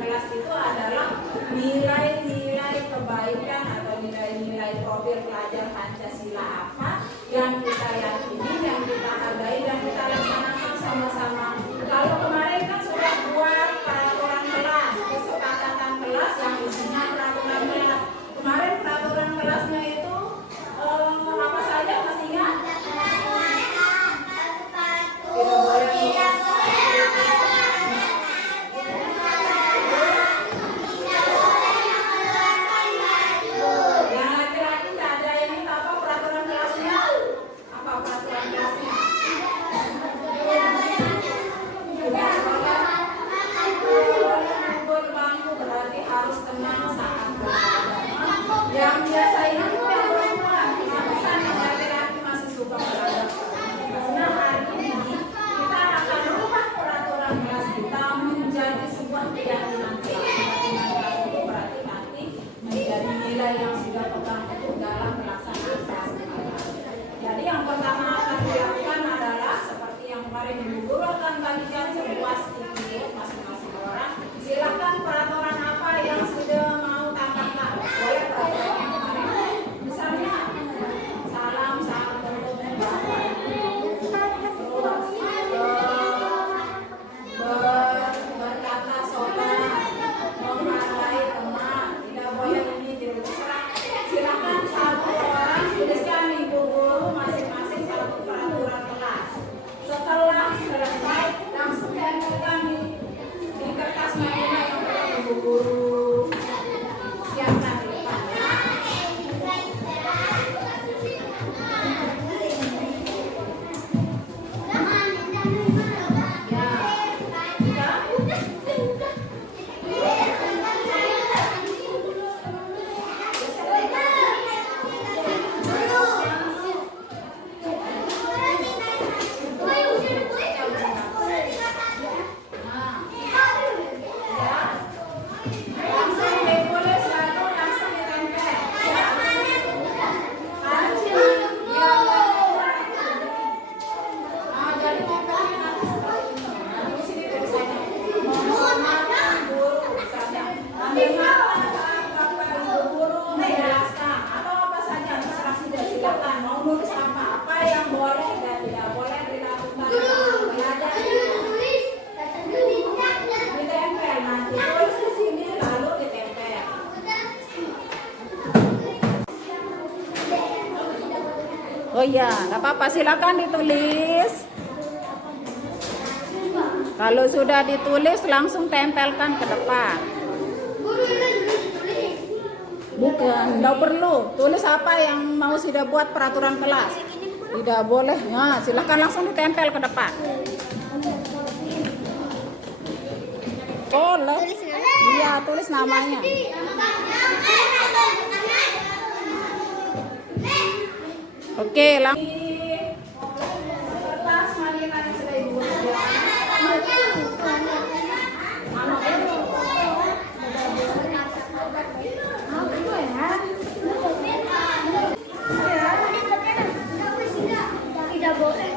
kelas itu adalah nilai-nilai kebaikan atau nilai-nilai profil pelajar Pancasila apa yang kita yakini, yang kita hargai, dan kita laksanakan sama-sama. Lalu kemarin kan sudah buat peraturan kelas, kesepakatan kelas yang isinya peraturan kelas. Kemarin peraturan kelasnya itu apa saja, masih ingat? Tidak boleh yang sudah pegang itu dalam pelaksanaan kelas. Jadi yang pertama akan dilakukan adalah seperti yang kemarin Ibu Guru akan bagikan sebuah stiker masing-masing orang. Silakan peraturan apa yang sudah mau tambahkan. Boleh peraturan yang kemarin. Misalnya salam bertemu Bapak Ibu, terus berkata sopan, menghargai teman, tidak boleh ini dirusak. Silakan satu orang tuliskan Ibu Guru masing-masing satu peraturan kelas. Setelah selesai langsung tempelkan di kertas manila yang pernah Ibu Guru siapkan di depannya. Oh iya, nggak apa-apa, silakan ditulis. Kalau sudah ditulis langsung tempelkan ke depan. Bukan, nggak perlu. Tulis apa yang mau sudah buat peraturan kelas. Tidak boleh. Nah, silakan langsung ditempel ke depan. Boleh. Iya, tulis namanya. Oke, langsung. Kertas manila yang sudah Ibu tidak boleh.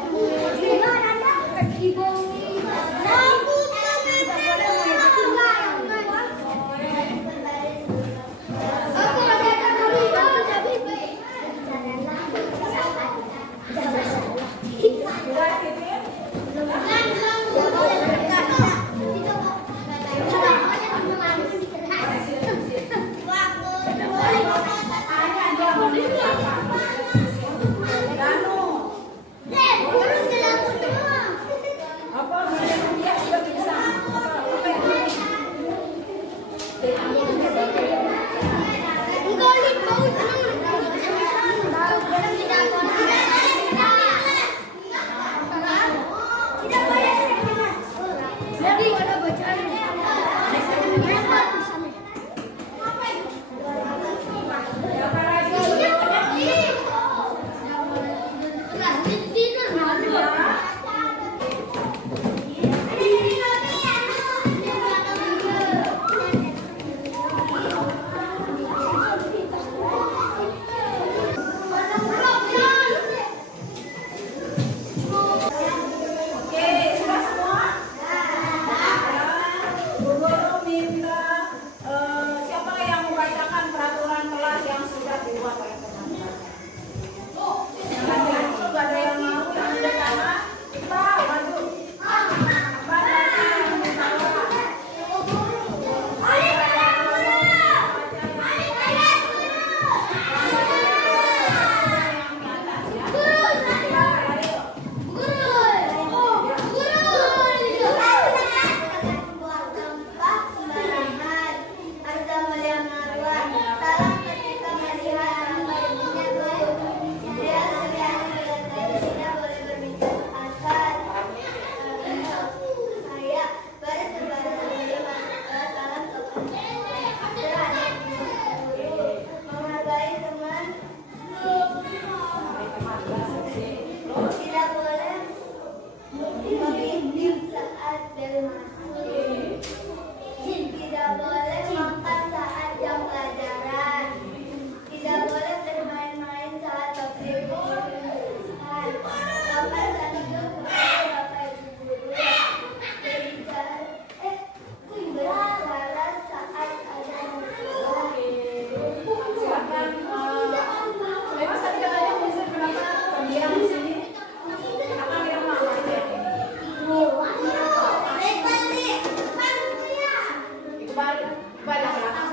Coba yang belakang.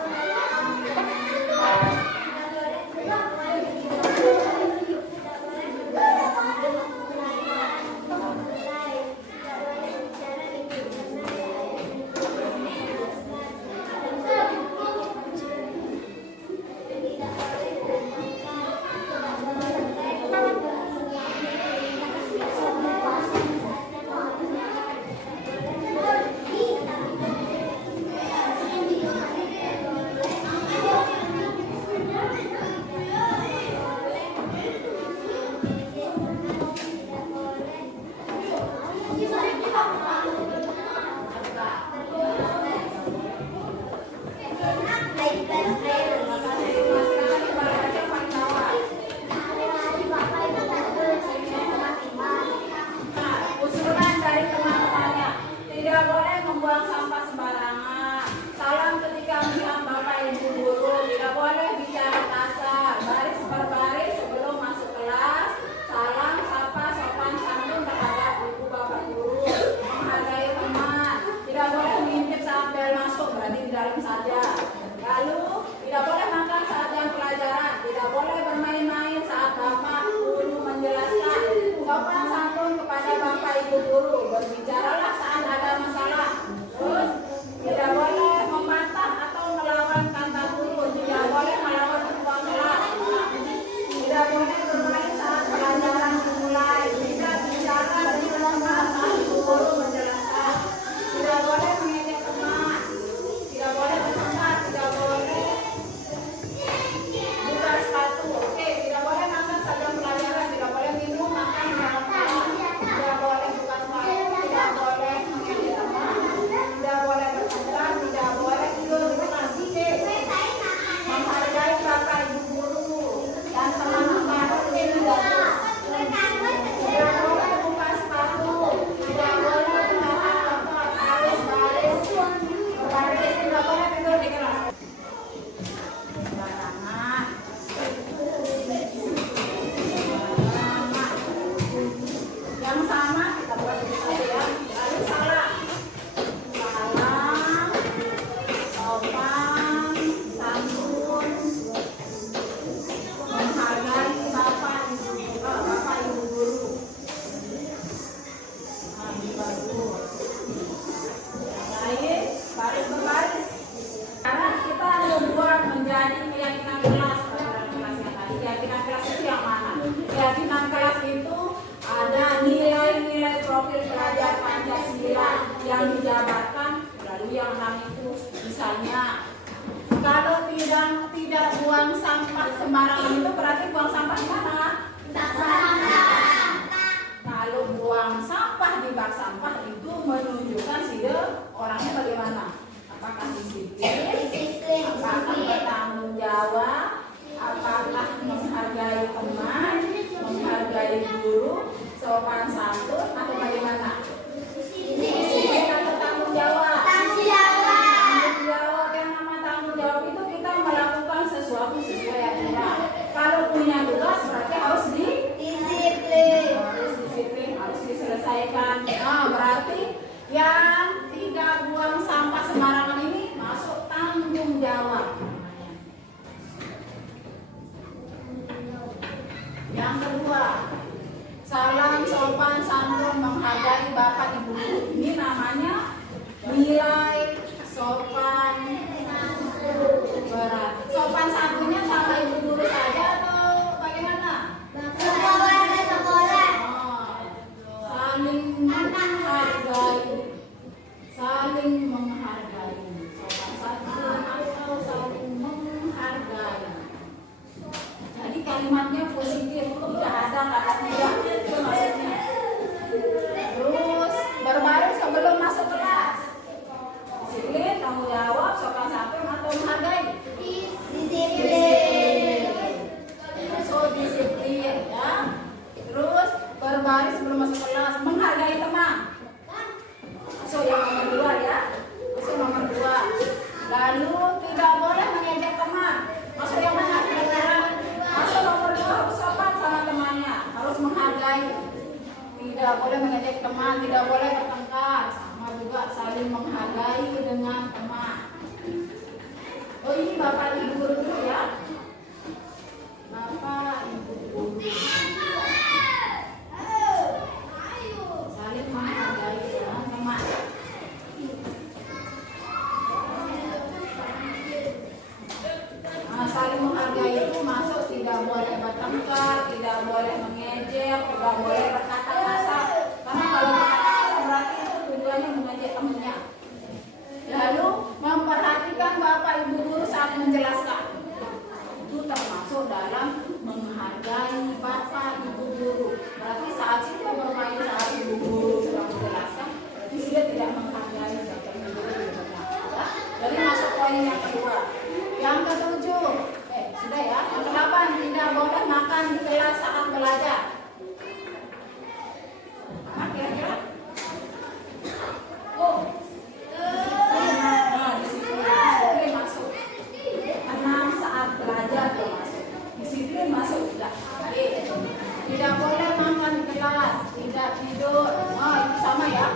Tidak boleh membuang sampah sembarangan. Salam ketika melihat Bapak Ibu guru. Tidak boleh bicara kasar. Baris per baris sebelum masuk kelas. Salam, sapa, sopan santun terhadap ibu bapak guru. Menghargai teman. Tidak boleh mengintip saat bel masuk, berarti di dalam saja. Lalu tidak boleh makan saat jam pelajaran. Tidak boleh bermain-main saat bapak guru menjelaskan. Sopan santun kepada bapak ibu guru. Berbicaralah saat ada masalah. Terus tidak boleh membantah atau melawan kata guru. Tidak boleh melawan ketua kelas. Tidak boleh bermain saat pelajaran dimulai. Tidak bicara di kelas saat guru menjelaskan. Tidak boleh mengejek teman. Tidak boleh bertengkar. Tidak boleh buka sepatu. Oke, tidak boleh makan saat jam pelajaran. Tidak boleh minum makan di dalam kelas. Tidak boleh buka sepatu. Tidak boleh mengejek teman. Tidak boleh bertengkar. Tidak boleh tidur di kelas. Menghargai bapak ibu guru dan teman-teman. Tidak boleh buka sepatu. Tidak boleh menahan otot. Harus baris. Baris. Tidak boleh tidur di kelas. Sembarangan. Yang sama kita buat begitu ya. Lalu salam. Salam, sopan, santun, menghargai bapak ibu guru. Nah, ini bagus. Baik, baris berbaris. Sekarang kita membuat menjadi keyakinan kelas. Kelasnya tadi, keyakinan kelas itu yang mana? Keyakinan kelas itu ada nilai-nilai profil pelajar Pancasila yang dijabarkan melalui yang 6 itu. Misalnya, kalau tidak buang sampah sembarangan itu berarti buang sampah di mana? Kalau buang sampah di bak sampah itu menunjukkan side orangnya bagaimana? Apakah disiplin? Apakah bertanggung jawab? Apakah menghargai teman? Menghargai guru? Sopan santun? Atau bagaimana? Disiplin atau tanggung jawab? Tanggung jawab. Yang nama tanggung jawab itu kita melakukan sesuatu sesuai aturan. Kalau punya tugas berarti harus disiplin, harus diselesaikan. Nah, berarti yang tidak buang sampah sembarangan ini masuk tanggung jawab. Yang kedua, salam, sopan, santun, menghargai bapak ibu guru. Ini namanya nilai sopan berat. Sopan santunnya sama ibu guru saja atau bagaimana? Saling menghargai. Sopan santun atau saling menghargai. Jadi kalimatnya positif, tidak ada kata tidak. Itu maksudnya. Terus berbaris sebelum masuk kelas. Disiplin, tanggung jawab, sopan santun atau menghargai? Disiplin. So disiplin ya. Terus berbaris sebelum masuk kelas, menghargai teman. So yang nomor 2 ya. So nomor 2. Lalu tidak boleh mengejek teman. Masuk yang mana? Masuk nomor 2 harus sopan sama temannya, harus menghargai. Tidak boleh mengejek teman, tidak boleh bertengkar. Sama juga saling menghargai dengan teman. Bapak Ibu guru dulu ya. Bapak Ibu guru. Saling menghargai teman-teman. Saling menghargai itu masuk tidak boleh bertengkar, tidak boleh mengejek, tidak boleh berkata kasar. Karena kalau berkata kasar berarti itu tujuannya mengejek temannya. Lalu memperhatikan Bapak Ibu guru saat menjelaskan. Itu termasuk dalam menghargai Bapak Ibu guru. Berarti saat dia bermain saat Ibu guru sedang menjelaskan, berarti dia tidak menghargai Bapak Ibu guru. Ya? Jadi masuk poin yang kedua. Yang ketujuh, sudah ya. Yang kedelapan, tidak boleh makan di kelas saat belajar. Nah, kira-kira? Oh, disiplin masuk. 6 saat belajar tuh masuk. Disiplin masuk tidak. Tidak boleh makan di kelas, tidak tidur. Oh, itu sama ya.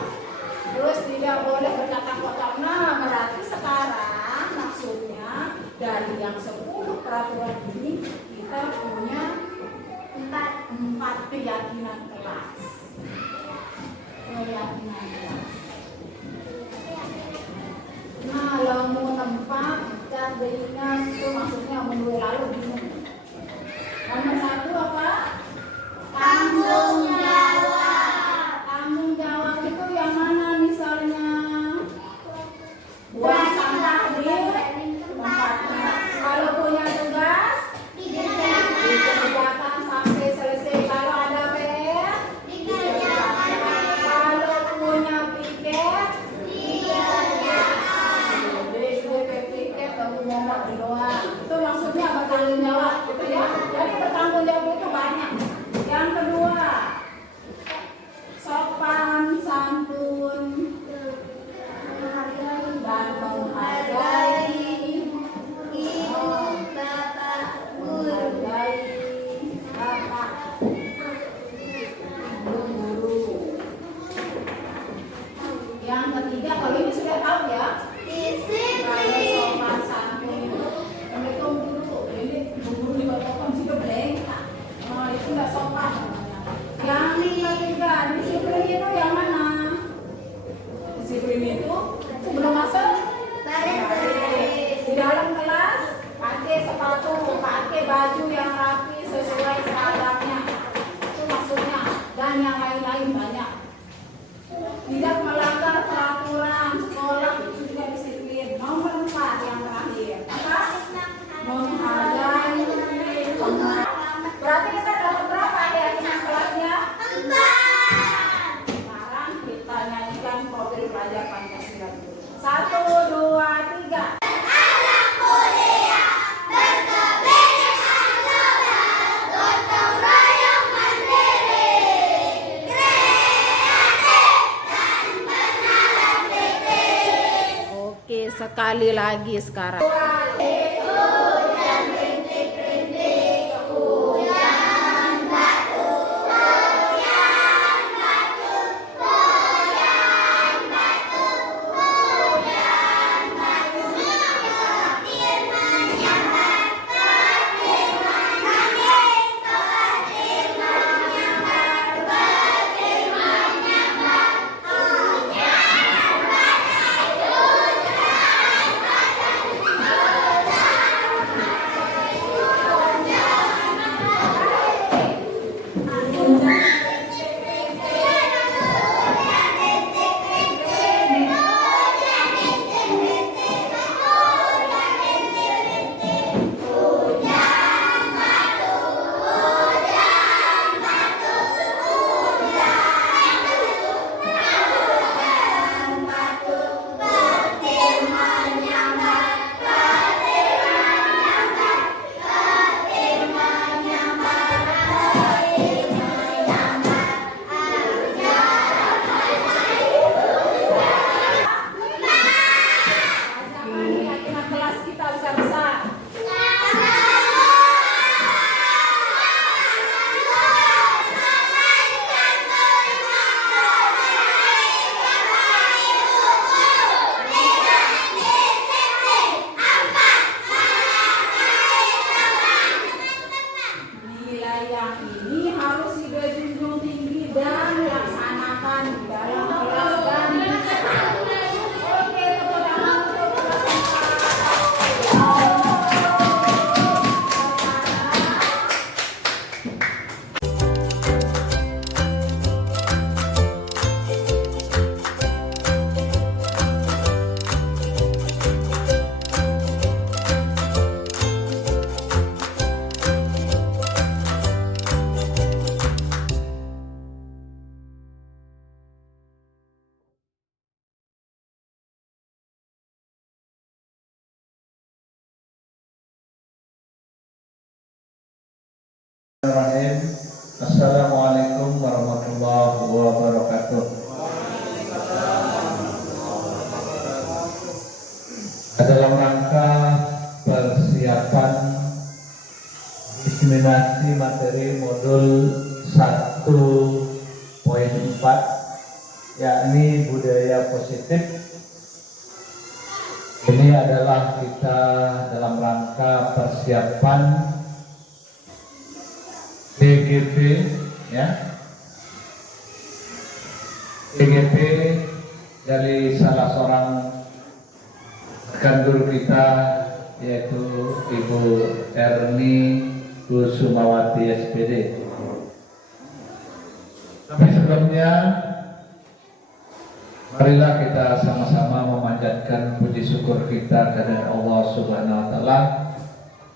Terus tidak boleh berkata kotor. Nah, berarti sekarang maksudnya dari yang 10 peraturan ini kita punya 4 keyakinan kelas. Keyakinan kelas. Nah, lamun tempat dan beringat itu maksudnya menurut lalu bingung. Nomor 1 apa? Tanggung jawab. Tanggung jawab itu yang mana misalnya? Buang sampah di tempatnya. Kalau punya tugas, dikerjakan sampai selesai. Kalau ada PR, dikerjakan. Kalau punya piket, dikerjakan. Piket kamu ngomong di doang. Itu maksudnya bertanggung jawab, gitu ya. Jadi bertanggung jawab itu banyak. Yang kedua, sopan santun dan menghargai Bapak guru. Yang ketiga, kalau ini sudah tahu ya. Kalau sopan santun, Assalamualaikum guru. Ini guru di bawah juga belengkak. Oh, itu nggak sopan namanya. Yang ketiga, disiplin itu yang mana? Disiplin itu sebelum masuk di dalam kelas pakai sepatu, pakai baju yang rapi sesuai seragamnya. Itu maksudnya. Dan yang lain-lain banyak. Tidak melanggar peraturan sekolah itu juga disiplin. Nomor 4 yang terakhir apa? Menghargai. Berarti kita dapat berapa keyakinan kelasnya? 4. Sekarang kita nyanyikan profil pelajar Pancasila dulu. 1, 2, 3. Oke, sekali lagi sekarang. Bismillahirrahmanirrahim. Assalamualaikum warahmatullahi wabarakatuh. Dalam rangka persiapan diseminasi materi modul 1.4 yakni budaya positif. Ini adalah kita dalam rangka persiapan DGP ya. DGP dari salah seorang rekan guru kita yaitu Ibu Erni Kusumawati SPD. Tapi sebelumnya marilah kita sama-sama memanjatkan puji syukur kita kepada Allah Subhanahu wa taala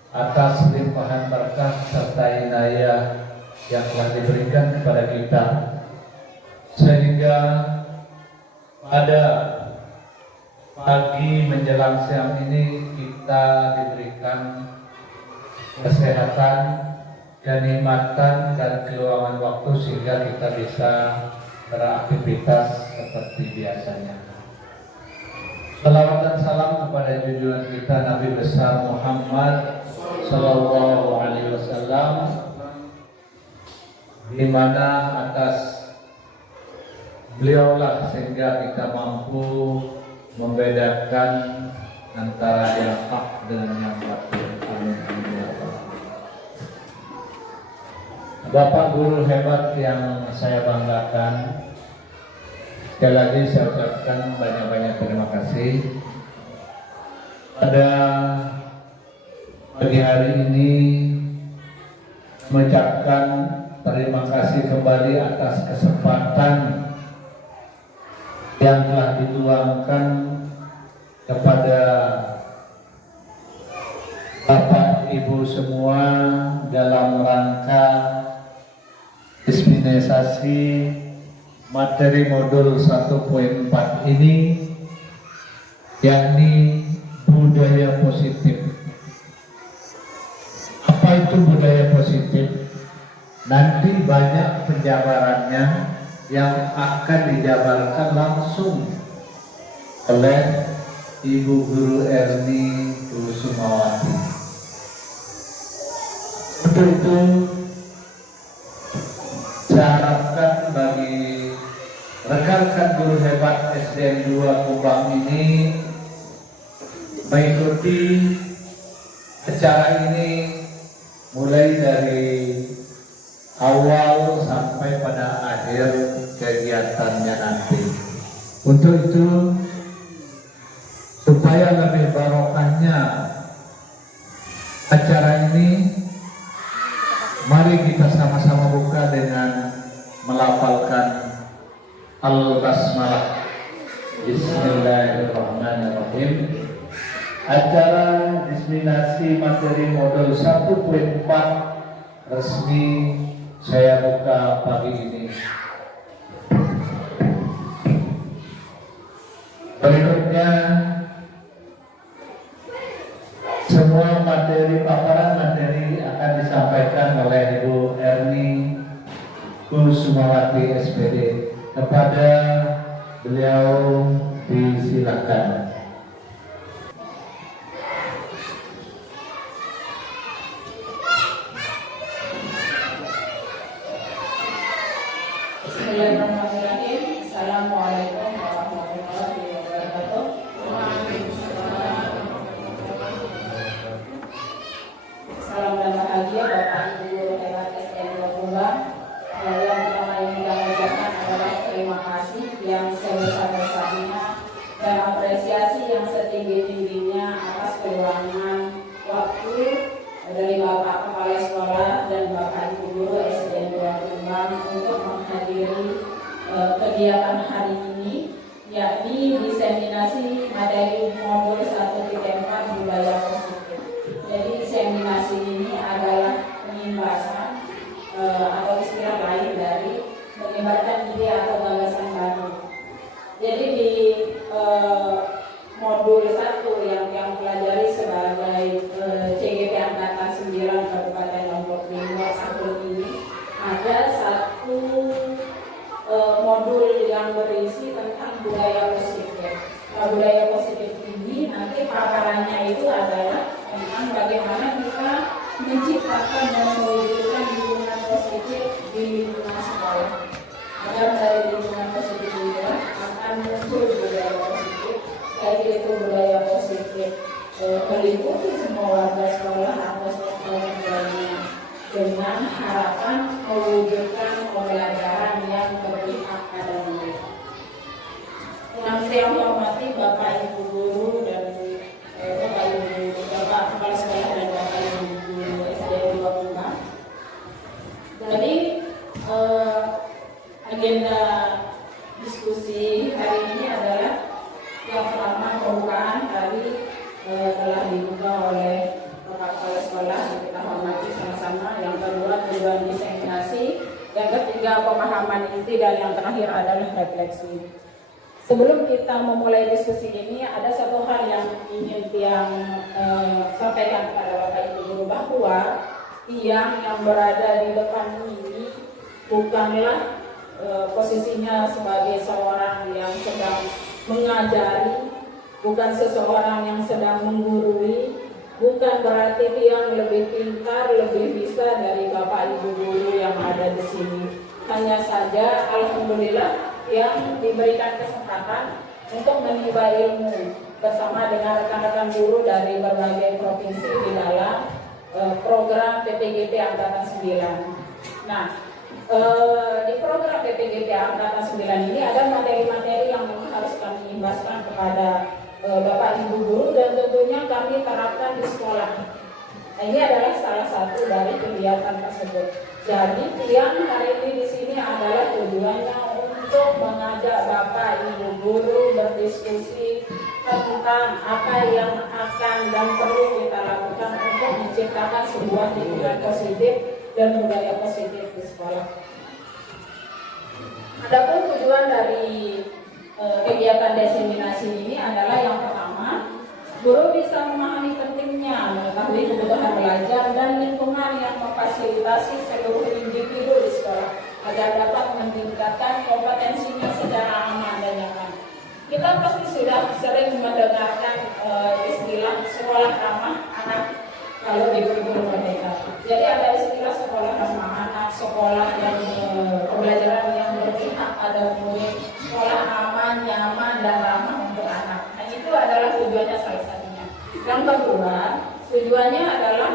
atas limpahan berkah serta inayah yang telah diberikan kepada kita, sehingga pada pagi menjelang siang ini kita diberikan kesehatan, kenikmatan dan keluangan waktu sehingga kita bisa beraktivitas seperti biasanya. Salawat dan salam kepada junjungan kita Nabi besar Muhammad Sallallahu Alaihi Wasallam, di mana atas beliaulah sehingga kita mampu membedakan antara yang hak dengan yang batil. Bapak guru hebat yang saya banggakan, sekali lagi saya ucapkan banyak-banyak terima kasih. Pada pagi hari ini mengucapkan terima kasih kembali atas kesempatan yang telah dituangkan kepada Bapak Ibu semua dalam rangka diseminasi materi modul 1.4 ini, yakni budaya positif. Apa itu budaya positif? Nanti banyak penjabarannya yang akan dijabarkan langsung oleh Ibu Guru Erni Kusumawati. Untuk itu saya harapkan bagi rekan-rekan guru hebat SDN 2 Kumbang ini mengikuti acara ini mulai dari awal sampai pada akhir kegiatannya nanti. Untuk itu, supaya lebih barokahnya acara ini, mari kita sama-sama buka dengan melafalkan Al-Basmalah. Bismillahirrahmanirrahim. Acara diseminasi materi modul 1.4 resmi saya buka pagi ini. Berikutnya, semua materi paparan materi akan disampaikan oleh Ibu Erni Kusumawati SPD. Kepada beliau disilakan. Bismillahirrahmanirrahim. Assalamualaikum warahmatullahi wabarakatuh. Salam dan bahagia Bapak Ibu hebat SDN 2 Kumbang. Yang pertama yang kita ucapkan adalah terima kasih yang sebesar-besarnya dan apresiasi yang setinggi-tingginya atas keluangan waktu dari Bapak Kepala Sekolah dan Bapak Ibu Guru SDN 2 Kumbang untuk menghadiri kegiatan hari ini, yakni diseminasi materi modul 1.4 budaya positif. Jadi diseminasi ini adalah penyimbasan atau istilah lain dari menyebarkan ide atau gagasan baru. Jadi di modul 1 yang pelajari sebagai CGP Angkatan 9 Kabupaten Lombok Timur 1 tentang bagaimana kita menciptakan dan mewujudkan lingkungan positif di lingkungan sekolah. Agar dari lingkungan positif itu akan muncul budaya positif, baik itu budaya positif meliputi semua warga sekolah atau sekolah lainnya, dengan harapan mewujudkan pembelajaran yang berpihak pada murid. Yang saya hormati Bapak Ibu Guru dan Bapak Kepala Sekolah dan Bapak Ibu Guru SD 24. Jadi agenda diskusi hari ini adalah yang pertama pembukaan tadi telah dibuka oleh Bapak Kepala Sekolah yang kita hormati sama-sama. Yang kedua tujuan diseminasi, yang ketiga pemahaman inti, dan yang terakhir adalah refleksi. Sebelum kita memulai diskusi ini, ada satu hal yang ingin Tiang sampaikan kepada Bapak Ibu Guru, bahwa Tiang yang berada di depan ini bukanlah posisinya sebagai seorang yang sedang mengajari, bukan seseorang yang sedang menggurui, bukan berarti Tiang lebih pintar, lebih bisa dari Bapak Ibu Guru yang ada di sini. Hanya saja, alhamdulillah, yang diberikan kesempatan untuk menimba ilmu bersama dengan rekan-rekan guru dari berbagai provinsi di dalam program PPGP Angkatan 9. Nah, di program PPGP Angkatan 9 ini ada materi-materi yang harus kami imbaskan kepada Bapak Ibu Guru, dan tentunya kami terapkan di sekolah. Nah, ini adalah salah satu dari kegiatan tersebut. Jadi Tiang hari ini di sini adalah tujuannya untuk mengajak Bapak Ibu Guru berdiskusi tentang apa yang akan dan perlu kita lakukan untuk menciptakan sebuah lingkungan positif dan budaya positif di sekolah. Adapun tujuan dari kegiatan diseminasi ini adalah yang pertama, guru bisa memahami pentingnya mengetahui kebutuhan belajar dan lingkungan yang memfasilitasi seluruh individu di sekolah agar dapat meningkatkan kompetensinya secara aman dan nyaman. Kita pasti sudah sering mendengarkan istilah sekolah ramah anak kalau di guru merdeka. Jadi ada istilah sekolah ramah anak, sekolah yang pembelajaran yang berpihak pada murid, sekolah aman, nyaman, dan ramah untuk anak. Nah, itu adalah tujuannya salah satunya. Yang kedua, tujuannya adalah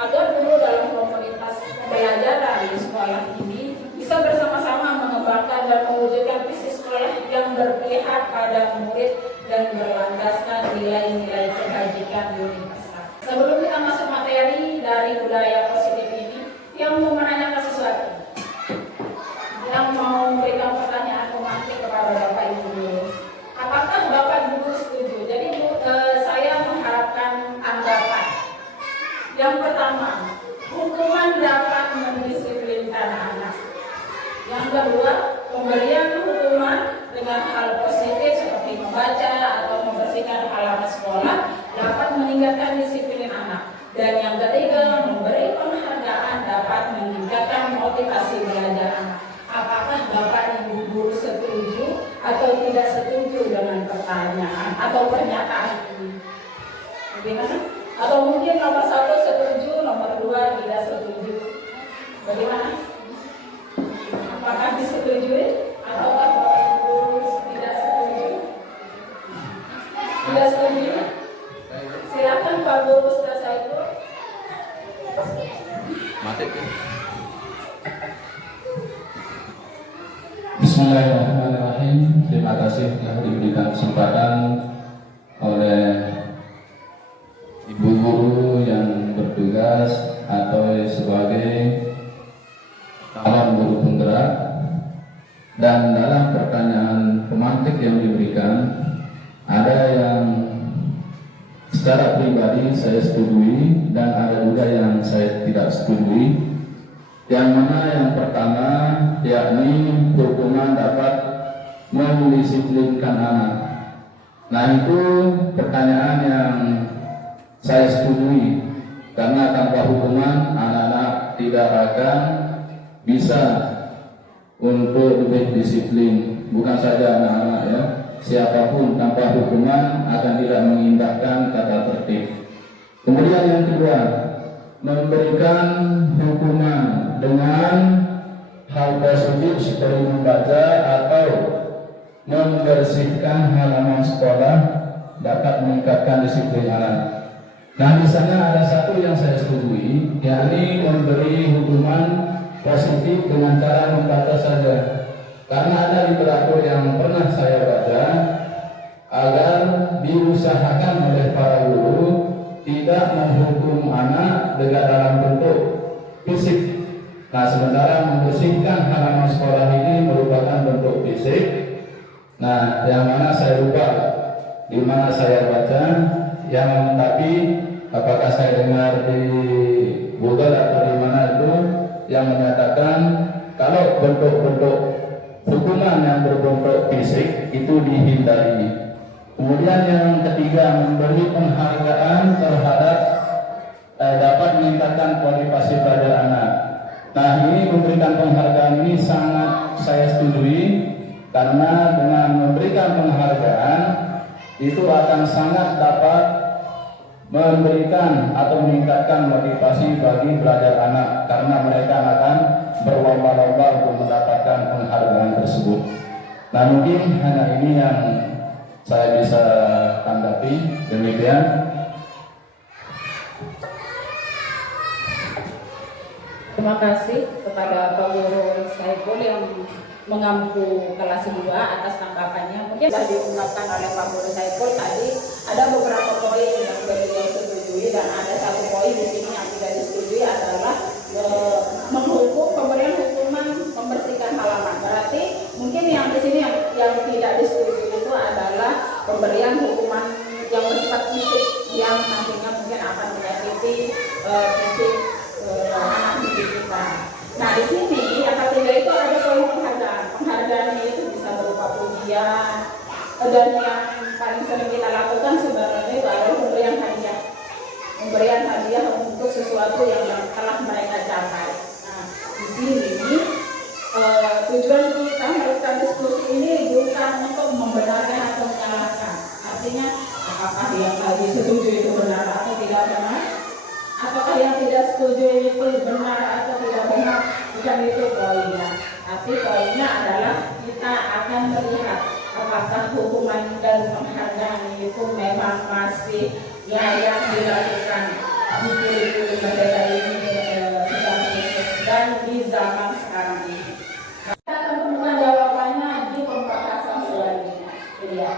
agar guru dalam komunitas pembelajaran di sekolah ini bisa bersama-sama mengembangkan dan mewujudkan visi sekolah yang berpihak pada murid dan berlandaskan nilai-nilai kebajikan di universitas. Sebelum kita masuk materi dari budaya positif ini, yang mau menanyakan sesuatu, yang mau memberikan pertanyaan pemantik kepada Bapak Ibu Guru. Apakah Bapak Ibu Guru setuju? Jadi saya mengharapkan tanggapan. Yang pertama, hukuman dapat mendisiplinkan anak. Yang kedua, pemberian hukuman dengan hal positif seperti membaca atau membersihkan halaman sekolah dapat meningkatkan disiplin anak. Dan yang ketiga, memberi penghargaan dapat meningkatkan motivasi belajar anak. Apakah Bapak Ibu Guru setuju atau tidak setuju dengan pertanyaan atau pernyataan ini? Bagaimana? Atau mungkin nomor 1 setuju, nomor 2 tidak setuju. Bagaimana? Apakah disetujui atau Bapak Ibu Guru tidak setuju? Tidak setuju? Silakan Pak Guru Ustaz Saiful. Bismillahirrahmanirrahim. Terima kasih telah diberikan kesempatan oleh Ibu Guru yang bertugas atau sebagai calon guru penggerak. Dan dalam pertanyaan pemantik yang diberikan, ada yang secara pribadi saya setujui dan ada juga yang saya tidak setujui. Yang mana yang pertama, yakni hukuman dapat mendisiplinkan anak. Nah, itu pertanyaan yang saya setujui, karena tanpa hukuman anak-anak tidak akan bisa untuk lebih disiplin. Bukan saja anak-anak ya, siapapun tanpa hukuman akan tidak mengindahkan tata tertib. Kemudian yang kedua, memberikan hukuman dengan hal positif seperti membaca atau membersihkan halaman sekolah dapat meningkatkan disiplin anak. Nah, di sana ada satu yang saya setujui, yakni memberi hukuman positif dengan cara membaca saja. Karena ada literatur yang pernah saya baca agar diusahakan oleh para guru tidak menghukum anak dengan dalam bentuk fisik. Nah, sementara membersihkan halaman sekolah ini merupakan bentuk fisik. Nah, yang mana saya lupa di mana saya baca, yang tapi apakah saya dengar di Google atau di mana itu yang menyatakan kalau bentuk-bentuk hukuman yang berbentuk fisik itu dihindari. Kemudian yang ketiga, memberi penghargaan terhadap dapat meningkatkan kualifikasi belajar anak. Nah, ini memberikan penghargaan ini sangat saya setujui, karena dengan memberikan penghargaan itu akan sangat dapat memberikan atau meningkatkan motivasi bagi belajar anak, karena mereka akan berlomba-lomba untuk mendapatkan penghargaan tersebut. Nah, mungkin hanya ini yang saya bisa tanggapi. Demikian. Terima kasih kepada Pak Guru Saiful yang mengampu kelas 2 atas tanggapannya. Mungkin sudah diungkapkan oleh Pak Guru Saiful tadi, ada beberapa poin yang beliau setujui dan ada satu poin di sini yang tidak disetujui adalah pemberian hukuman membersihkan halaman. Berarti mungkin yang di sini yang tidak disetujui itu adalah pemberian hukuman yang bersifat fisik yang nantinya mungkin akan menyakiti fisik anak didik kita. Nah, di sini yang ketiga itu ada poin penghargaan. Penghargaan itu bisa berupa pujian, dan yang paling sering kita lakukan sebenarnya itu adalah pemberian hadiah untuk sesuatu yang telah mereka capai. Nah, di sini tujuan kita melakukan diskusi ini bukan untuk membenarkan atau menyalahkan. Artinya, apakah yang tadi setuju itu benar atau tidak benar? Apakah yang tidak setuju itu benar atau tidak benar? Bukan itu poinnya. Tapi poinnya adalah kita akan melihat apakah hukuman dan penghargaan itu memang masih layak dilakukan di kurikulum mereka ini secara khusus dan di zaman sekarang ini. Kita akan temukan jawabannya di pembahasan selanjutnya. Ya.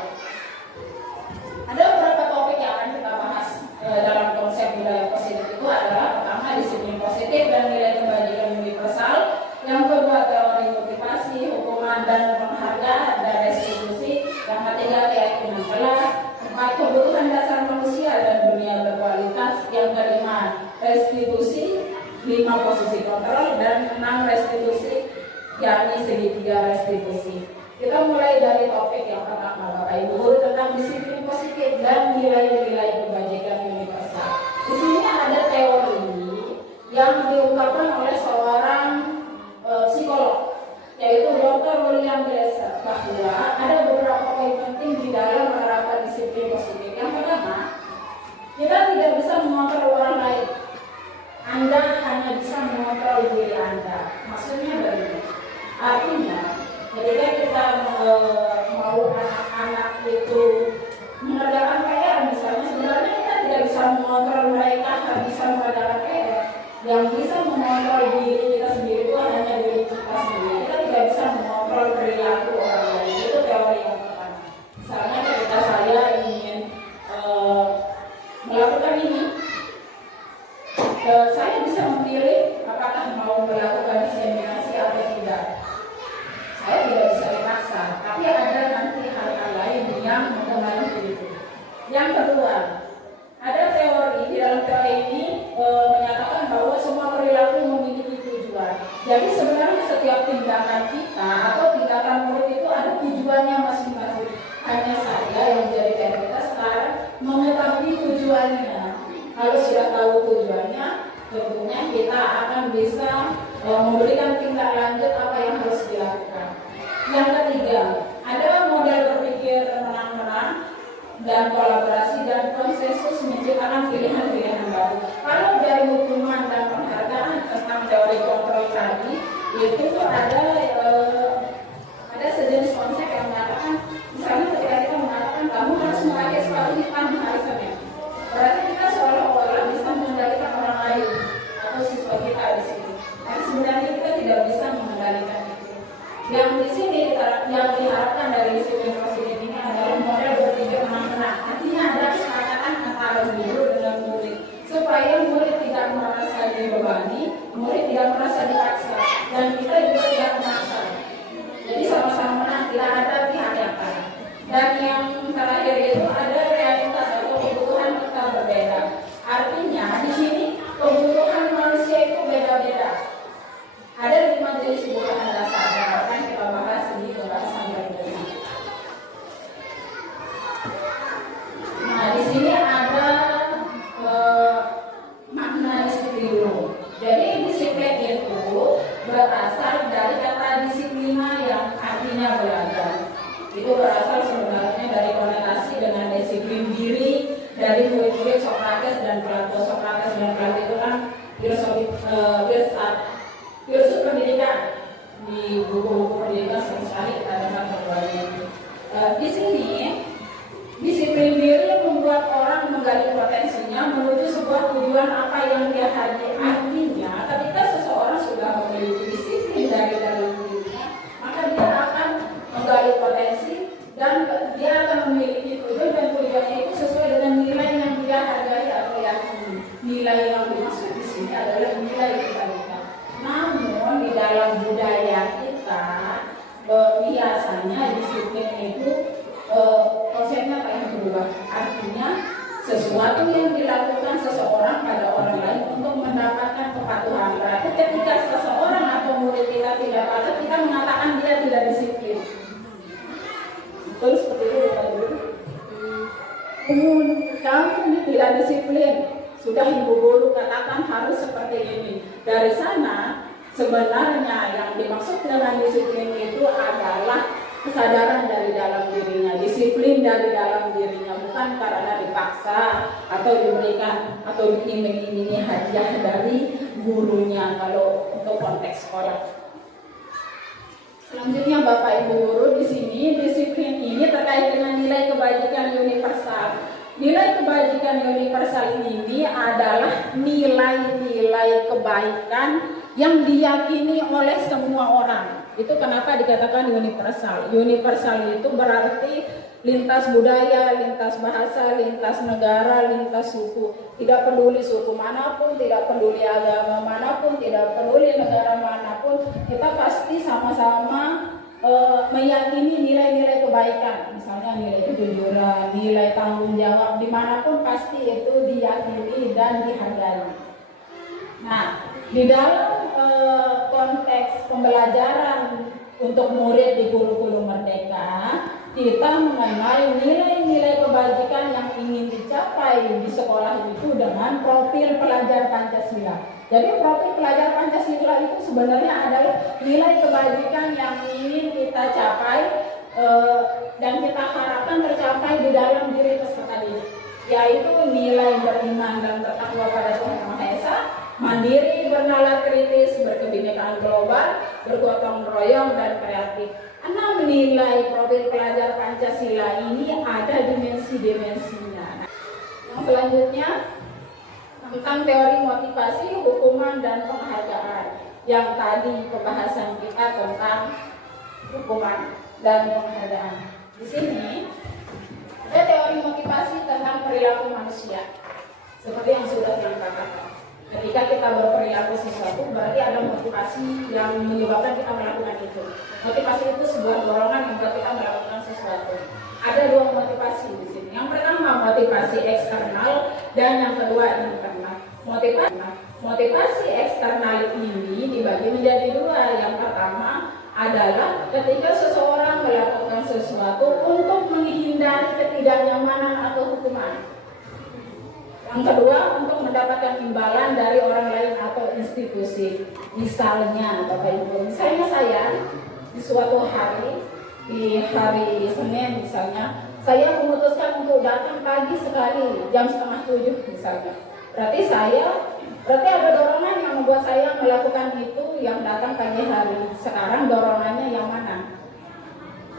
Ada beberapa topik yang akan kita bahas dalam konsep nilai positif itu adalah pertama disiplin positif dan nilai kebajikan universal, yang kedua teori motivasi, hukuman dan penghargaan dan restitusi, yang ketiga keyakinan kelas, empat kebutuhan dasar manusia dan dunia berkualitas, yang kelima restitusi, 5 posisi kontrol, dan 6 restitusi yakni segitiga restitusi. Kita mulai dari topik yang pertama Bapak Ibu Guru tentang disiplin positif dan nilai-nilai kebajikan universal. Di sini ada teori yang diungkapkan oleh seorang psikolog, yaitu Dr. William Glasser, bahwa ada beberapa poin penting di dalam menerapkan disiplin positif. Yang pertama, kita tidak bisa mengontrol orang lain. Anda hanya bisa mengontrol diri Anda. Maksudnya begini. Artinya, ketika kita mau anak-anak itu mengerjakan PR misalnya, sebenarnya kita tidak bisa mengontrol mereka, tidak bisa mengerjakan PR. Yang bisa mengontrol diri kita sendiri itu hanya diri kita sendiri. Kita tidak bisa mengontrol perilaku orang lain. Itu teori yang pertama. Misalnya ketika saya ingin melakukan ini, saya bisa memilih apakah mau melakukan diseminasi atau tidak. Saya tidak bisa dipaksa, tapi ada nanti hal-hal lain yang mempengaruhi itu. Yang kedua, ada teori, di dalam teori ini menyatakan bahwa semua perilaku memiliki tujuan. Jadi sebenarnya setiap tindakan kita atau tindakan murid itu ada tujuannya masing-masing. Hanya saja yang menjadi PR kita sekarang mengetahui tujuannya. Kalau sudah tahu tujuannya, tentunya kita akan bisa memberikan tindak lanjut apa yang harus dilakukan. Yang ketiga, ada model berpikir menang-menang dan kolaborasi dan konsensus menciptakan pilihan-pilihan baru. Kalau dari hukuman dan penghargaan tentang teori kontrol tadi, itu tuh ada sejenis konsep yang mengatakan, misalnya ketika kita mengatakan kamu harus memakai sepatu hitam hari Senin, berarti kita seolah-olah bisa mengendalikan orang lain atau siswa kita di sini. Tapi sebenarnya kita tidak bisa mengendalikan itu. Yang di sini yang diharapkan dari disiplin positif ini adalah model berpikir menang-menang. Artinya ada kesepakatan antara guru dengan murid supaya murid tidak merasa dibebani, murid tidak merasa dipaksa, dan kita juga tidak memaksa. Jadi sama-sama menang, tidak ada pihak yang kalah. Dan yang terakhir itu ada realitas atau kebutuhan kita berbeda. Artinya di sini kebutuhan manusia itu beda-beda. Ada 5 jenis kebutuhan dasar yang akan kita bahas di pembahasan berikutnya. Nah, di sini ada makna disiplin dulu. Jadi disiplin itu berasal dari kata disiplina yang artinya belajar. Itu berasal sebenarnya dari konotasi dengan disiplin diri dari murid-murid Sokrates dan Plato. Sokrates dan Plato itu kan filsuf pendidikan. Di buku-buku pendidikan sering sekali kita dengar berbagai. Di sini disiplin diri membuat orang menggali potensinya menuju sebuah tujuan apa yang dia hadapi. Artinya ketika seseorang sudah memiliki disiplin dari dalam dirinya, maka dia akan menggali potensi dan dia akan memiliki tujuan, dan tujuannya itu sesuai dengan nilai yang dia hargai atau yakini. Nilai yang dimaksud di sini adalah nilai kebaikan. Namun di dalam budaya kita biasanya disiplin itu konsepnya kayak berubah. Artinya sesuatu yang dilakukan seseorang pada orang lain untuk mendapatkan kepatuhan. Berarti ketika seseorang atau murid kita tidak patuh, kita mengatakan dia tidak disiplin. Betul seperti itu Bapak Ibu. Kamu ini tidak disiplin. Sudah ibu guru katakan harus seperti ini. Dari sana sebenarnya yang dimaksud dengan disiplin itu adalah kesadaran dari dalam dirinya, disiplin dari dalam dirinya, bukan karena dipaksa atau diberikan atau diiming-imingi hadiah dari gurunya kalau untuk konteks sekolah. Selanjutnya Bapak Ibu guru, di sini disiplin ini terkait dengan nilai kebajikan universal. Nilai kebajikan universal ini adalah nilai-nilai kebaikan yang diyakini oleh semua orang. Itu kenapa dikatakan universal. Universal itu berarti lintas budaya, lintas bahasa, lintas negara, lintas suku. Tidak peduli suku manapun, tidak peduli agama manapun, tidak peduli negara manapun, kita pasti sama-sama meyakini nilai-nilai kebaikan. Misalnya nilai kejujuran, nilai tanggung jawab, dimanapun pasti itu diyakini dan dihargai. Nah, di dalam konteks pembelajaran untuk murid di guru-guru merdeka, kita mengenai nilai-nilai kebajikan yang ingin dicapai di sekolah itu dengan profil pelajar Pancasila. Jadi profil pelajar Pancasila itu sebenarnya adalah nilai kebajikan yang ingin kita capai dan kita harapkan tercapai di dalam diri peserta didik, yaitu nilai beriman dan bertakwa pada Tuhan Yang Maha Esa, mandiri, bernalar kritis, berkebinekaan global, bergotong royong, dan kreatif. 6 nilai profil pelajar Pancasila ini ada dimensi-dimensinya. Yang selanjutnya tentang teori motivasi, hukuman, dan penghargaan. Yang tadi pembahasan kita tentang hukuman dan penghargaan. Di sini ada teori motivasi tentang perilaku manusia. Seperti yang sudah dikatakan. Ketika kita berperilaku sesuatu, berarti ada motivasi yang menyebabkan kita melakukan itu. Motivasi itu sebuah dorongan yang membuat kita melakukan sesuatu. Ada 2 motivasi di sini. Yang pertama motivasi eksternal dan yang kedua internal. Motivasi eksternal ini dibagi menjadi 2. Yang pertama adalah ketika seseorang melakukan sesuatu untuk menghindari ketidaknyamanan atau hukuman. Yang kedua, untuk mendapatkan imbalan dari orang lain atau institusi. Misalnya, Bapak Ibu, misalnya saya di suatu hari, di hari Senin misalnya, Saya memutuskan untuk datang pagi sekali, jam 6:30 misalnya. Berarti ada dorongan yang membuat saya melakukan itu yang datang pagi hari. Sekarang dorongannya yang mana?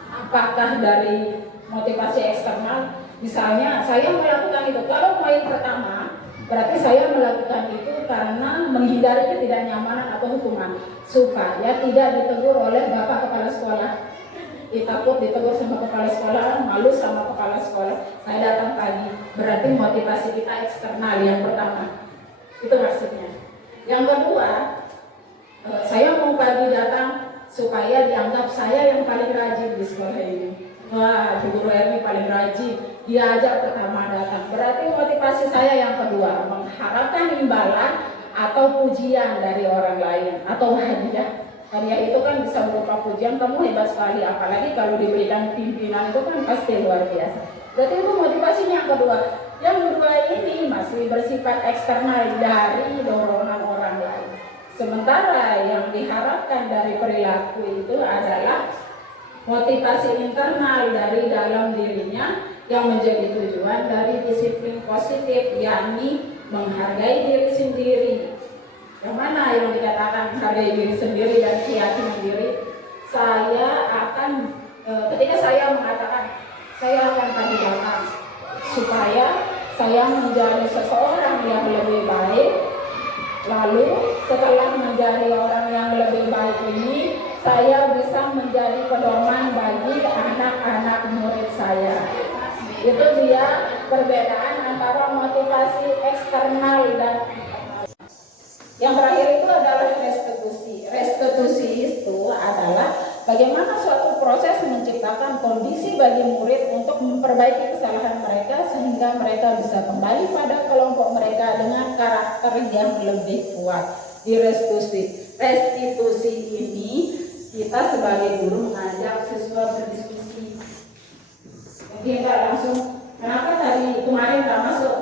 Apakah dari motivasi eksternal? Misalnya saya melakukan itu, kalau poin pertama berarti saya melakukan itu karena menghindari ketidaknyamanan atau hukuman, supaya tidak ditegur oleh bapak kepala sekolah. Takut ditegur sama kepala sekolah, malu sama kepala sekolah. Saya datang pagi, berarti motivasi kita eksternal yang pertama. Itu maksudnya. Yang kedua, saya mau pagi datang supaya dianggap saya yang paling rajin di sekolah ini. Wah, Bu Guru Erni paling rajin, diajak pertama datang. Berarti motivasi saya yang kedua, mengharapkan imbalan atau pujian dari orang lain atau hadiah. Hadiah itu kan bisa berupa pujian, kamu hebat sekali, apalagi kalau diberikan pimpinan itu kan pasti luar biasa. Berarti itu motivasinya yang kedua. Yang kedua ini masih bersifat eksternal dari dorongan orang lain. Sementara yang diharapkan dari perilaku itu adalah motivasi internal dari dalam dirinya yang menjadi tujuan dari disiplin positif, yakni menghargai diri sendiri. Yang mana yang dikatakan menghargai diri sendiri dan keyakinan diri? Saya akan, ketika saya mengatakan saya akan tadi datang supaya saya menjadi seseorang yang lebih baik, lalu setelah menjadi orang yang lebih baik ini, saya bisa menjadi pedoman bagi anak-anak murid saya. Itu dia perbedaan antara motivasi eksternal dan yang terakhir itu adalah restitusi. Restitusi itu adalah bagaimana suatu proses menciptakan kondisi bagi murid untuk memperbaiki kesalahan mereka sehingga mereka bisa kembali pada kelompok mereka dengan karakter yang lebih kuat. Di restitusi ini kita sebagai guru mengajak siswa berdiskusi. Mungkin kita langsung, kenapa tadi kemarin tak masuk?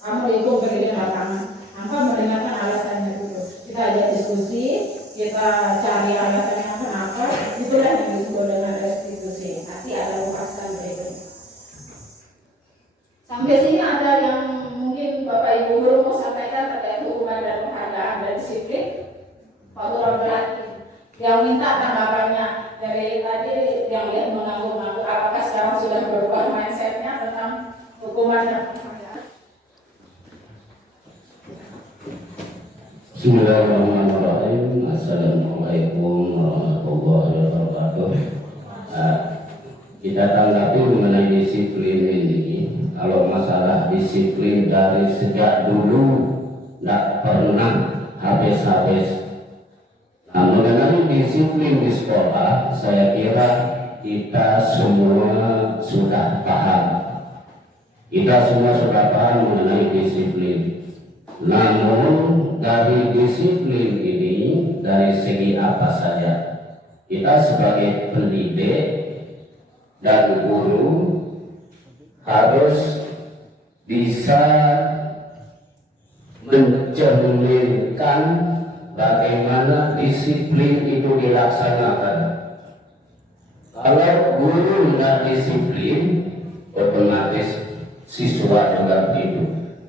Kamu ikut berdiri di lapangan. Apa mendengarkan alasannya dulu. Kita ajak diskusi, kita cari alasannya kenapa. Itulah yang disebut dengan restitusi. Nanti ada ulasan berikutnya. Sampai sini ada yang mungkin Bapak Ibu guru mau sampaikan terkait hukuman dan penghargaan dan disiplin. Pak Guru berarti yang minta tanggapannya dari tadi yang lihat mengangguk-angguk, apakah sekarang sudah berubah mindsetnya tentang hukuman dan penghargaan? Bismillahirrahmanirrahim. Assalamualaikum warahmatullahi wabarakatuh. Kita tanggapi mengenai disiplin ini. Kalau masalah disiplin dari sejak dulu tidak pernah habis-habis. Nah, mengenai disiplin di sekolah, saya kira kita semua sudah paham. Kita semua sudah paham mengenai disiplin. Namun dari disiplin ini dari segi apa saja? Kita sebagai pendidik dan guru harus bisa mencerminkan bagaimana disiplin itu dilaksanakan. Kalau guru tidak disiplin, otomatis siswa juga begitu.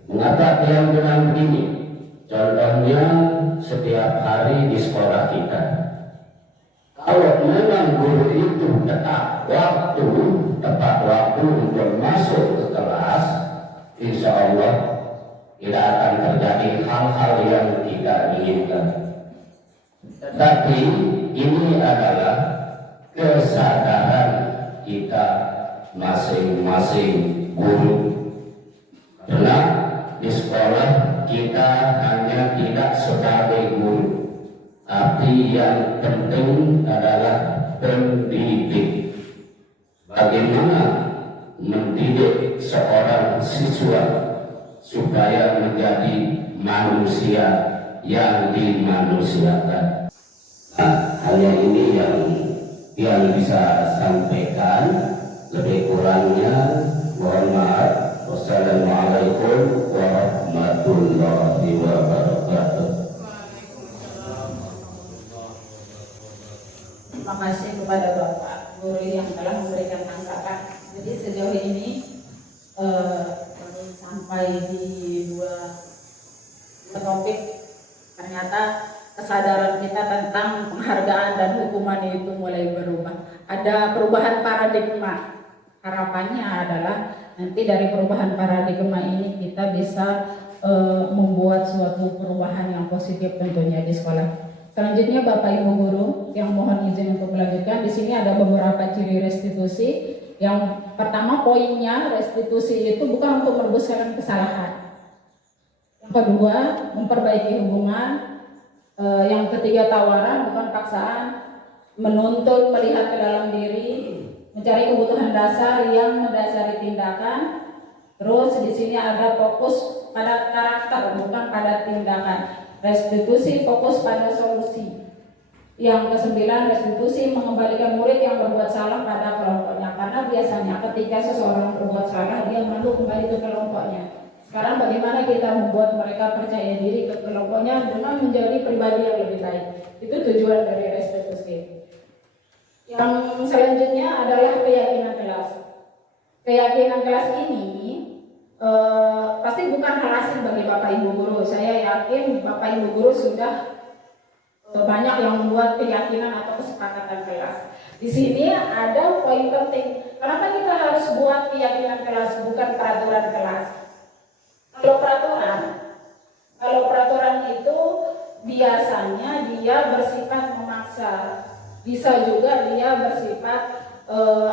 Mengapa yang bilang begini? Contohnya setiap hari di sekolah kita, kalau memang guru itu tepat waktu untuk masuk ke kelas, insya Allah tidak akan terjadi hal-hal yang tidak diinginkan. Tetapi ini adalah kesadaran kita masing-masing guru. Karena di sekolah kita hanya tidak sebagai guru, tapi yang penting adalah pendidik. Bagaimana mendidik seorang siswa supaya menjadi manusia yang dimanusiakan. Nah, hanya ini yang bisa sampaikan. Lebih kurangnya mohon maaf. Wassalamualaikum warahmatullahi wabarakatuh. Terima kasih kepada Bapak Guru yang telah memberikan tanggapan. Jadi sejauh ini baru sampai di dua topik, ternyata kesadaran kita tentang penghargaan dan hukuman itu mulai berubah. Ada perubahan paradigma. Harapannya adalah nanti dari perubahan paradigma ini kita bisa membuat suatu perubahan yang positif tentunya di sekolah. Selanjutnya Bapak Ibu guru yang mohon izin untuk melanjutkan. Di sini ada beberapa ciri restitusi. Yang pertama poinnya, restitusi itu bukan untuk merebuskan kesalahan. Yang kedua, memperbaiki hubungan. Yang ketiga, tawaran bukan paksaan, menuntut melihat ke dalam diri, mencari kebutuhan dasar yang mendasari tindakan. Terus di sini ada fokus pada karakter bukan pada tindakan. Restitusi fokus pada solusi. Yang kesembilan, restitusi mengembalikan murid yang berbuat salah pada kelompoknya. Karena biasanya ketika seseorang berbuat salah, dia malu kembali ke kelompoknya. Sekarang bagaimana kita membuat mereka percaya diri ke kelompoknya dengan menjadi pribadi yang lebih baik. Itu tujuan dari restitusi. Yang selanjutnya adalah keyakinan kelas. Keyakinan kelas ini pasti bukan hal asing bagi Bapak Ibu guru. Saya yakin Bapak Ibu guru sudah banyak yang membuat keyakinan atau kesepakatan kelas. Di sini ada poin penting. Kenapa kita harus buat keyakinan kelas, bukan peraturan kelas? Kalau peraturan itu biasanya dia bersifat memaksa, bisa juga dia bersifat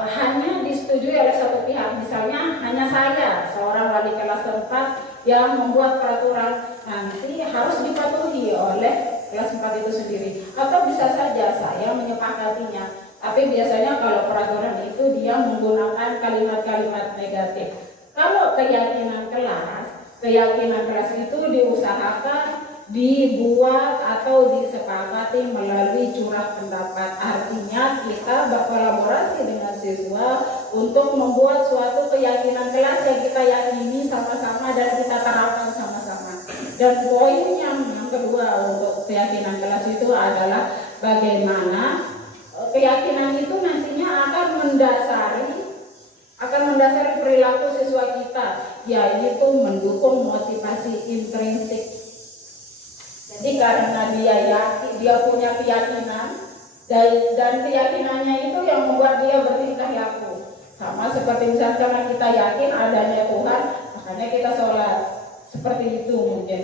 hanya disetujui oleh satu pihak. Misalnya hanya saya, seorang wali kelas tempat yang membuat peraturan, nanti harus dipatuhi oleh kelas 4 itu sendiri. Atau bisa saja saya menyepakatinya, tapi biasanya kalau peraturan itu dia menggunakan kalimat-kalimat negatif. Kalau keyakinan kelas itu diusahakan, dibuat atau disepakati melalui curah pendapat. Artinya kita berkolaborasi dengan siswa untuk membuat suatu keyakinan kelas yang kita yakini sama-sama dan kita terapkan sama-sama. Dan poin yang kedua untuk keyakinan kelas itu adalah bagaimana keyakinan itu nantinya akan mendasari perilaku siswa kita, yaitu mendukung motivasi intrinsik. Jadi karena dia punya keyakinan dan keyakinannya itu yang membuat dia bertingkah laku. Sama seperti misalnya karena kita yakin adanya Tuhan, makanya kita sholat. Seperti itu mungkin.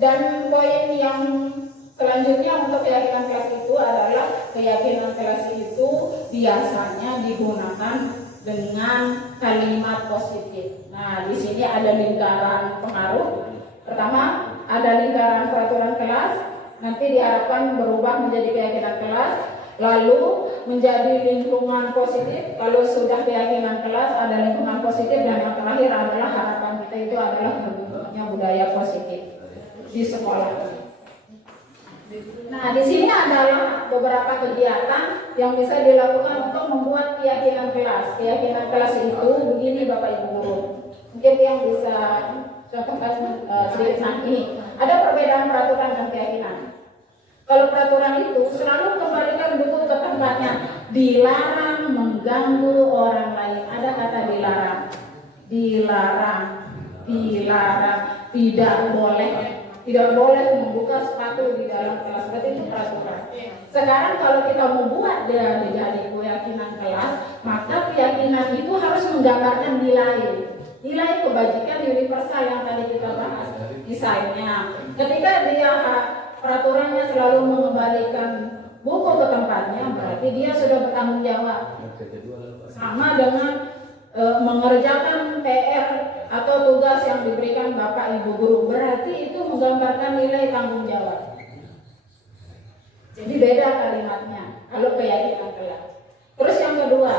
Dan poin yang selanjutnya untuk keyakinan kelas itu adalah keyakinan kelas itu biasanya digunakan dengan kalimat positif. Nah, di sini ada lingkaran pengaruh. Pertama, ada lingkaran peraturan kelas, nanti diharapkan berubah menjadi keyakinan kelas, lalu menjadi lingkungan positif. Kalau sudah keyakinan kelas, ada lingkungan positif, dan yang terakhir adalah harapan kita itu adalah terbentuknya budaya positif di sekolah. Nah, di sini adalah beberapa kegiatan yang bisa dilakukan untuk membuat keyakinan kelas. Keyakinan kelas itu begini Bapak Ibu guru. Mungkin yang bisa contohkan sedikit. Nah, ini ada perbedaan peraturan dan keyakinan. Kalau peraturan itu selalu kembalikan buku ke tempatnya. Dilarang mengganggu orang lain. Ada kata dilarang. Dilarang. Tidak boleh membuka sepatu di dalam kelas. Berarti itu peraturan. Sekarang kalau kita membuat dia menjadi keyakinan kelas, maka keyakinan itu harus menggambarkan nilai kebajikan universal yang tadi kita bahas. Misalnya, ketika dia peraturannya selalu mengembalikan buku ke tempatnya, berarti dia sudah bertanggung jawab. Sama dengan mengerjakan PR atau tugas yang diberikan Bapak Ibu guru, berarti itu menggambarkan nilai tanggung jawab. Jadi beda kalimatnya kalau keyakinan kelas. Terus yang kedua,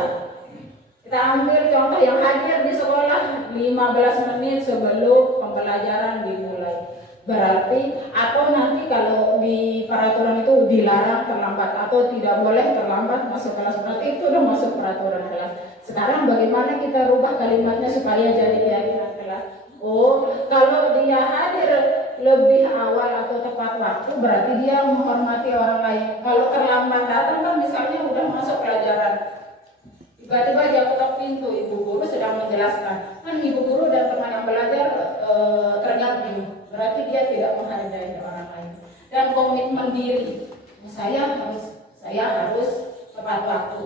kita ambil contoh yang hadir di sekolah 15 menit sebelum pembelajaran dimulai. Berarti atau nanti kalau di peraturan itu dilarang terlambat atau tidak boleh terlambat masuk kelas, berarti itu udah masuk peraturan kelas. Sekarang bagaimana kita rubah kalimatnya supaya jadi keyakinan kelas? Oh, kalau dia hadir lebih awal atau tepat waktu, berarti dia menghormati orang lain. Kalau terlambat datang kan misalnya udah masuk pelajaran, Tiba-tiba dia ketok pintu, ibu guru sedang menjelaskan. Kan ibu guru dan teman yang belajar terganggu, berarti dia tidak menghargai orang lain. Dan komitmen diri, saya harus tepat waktu,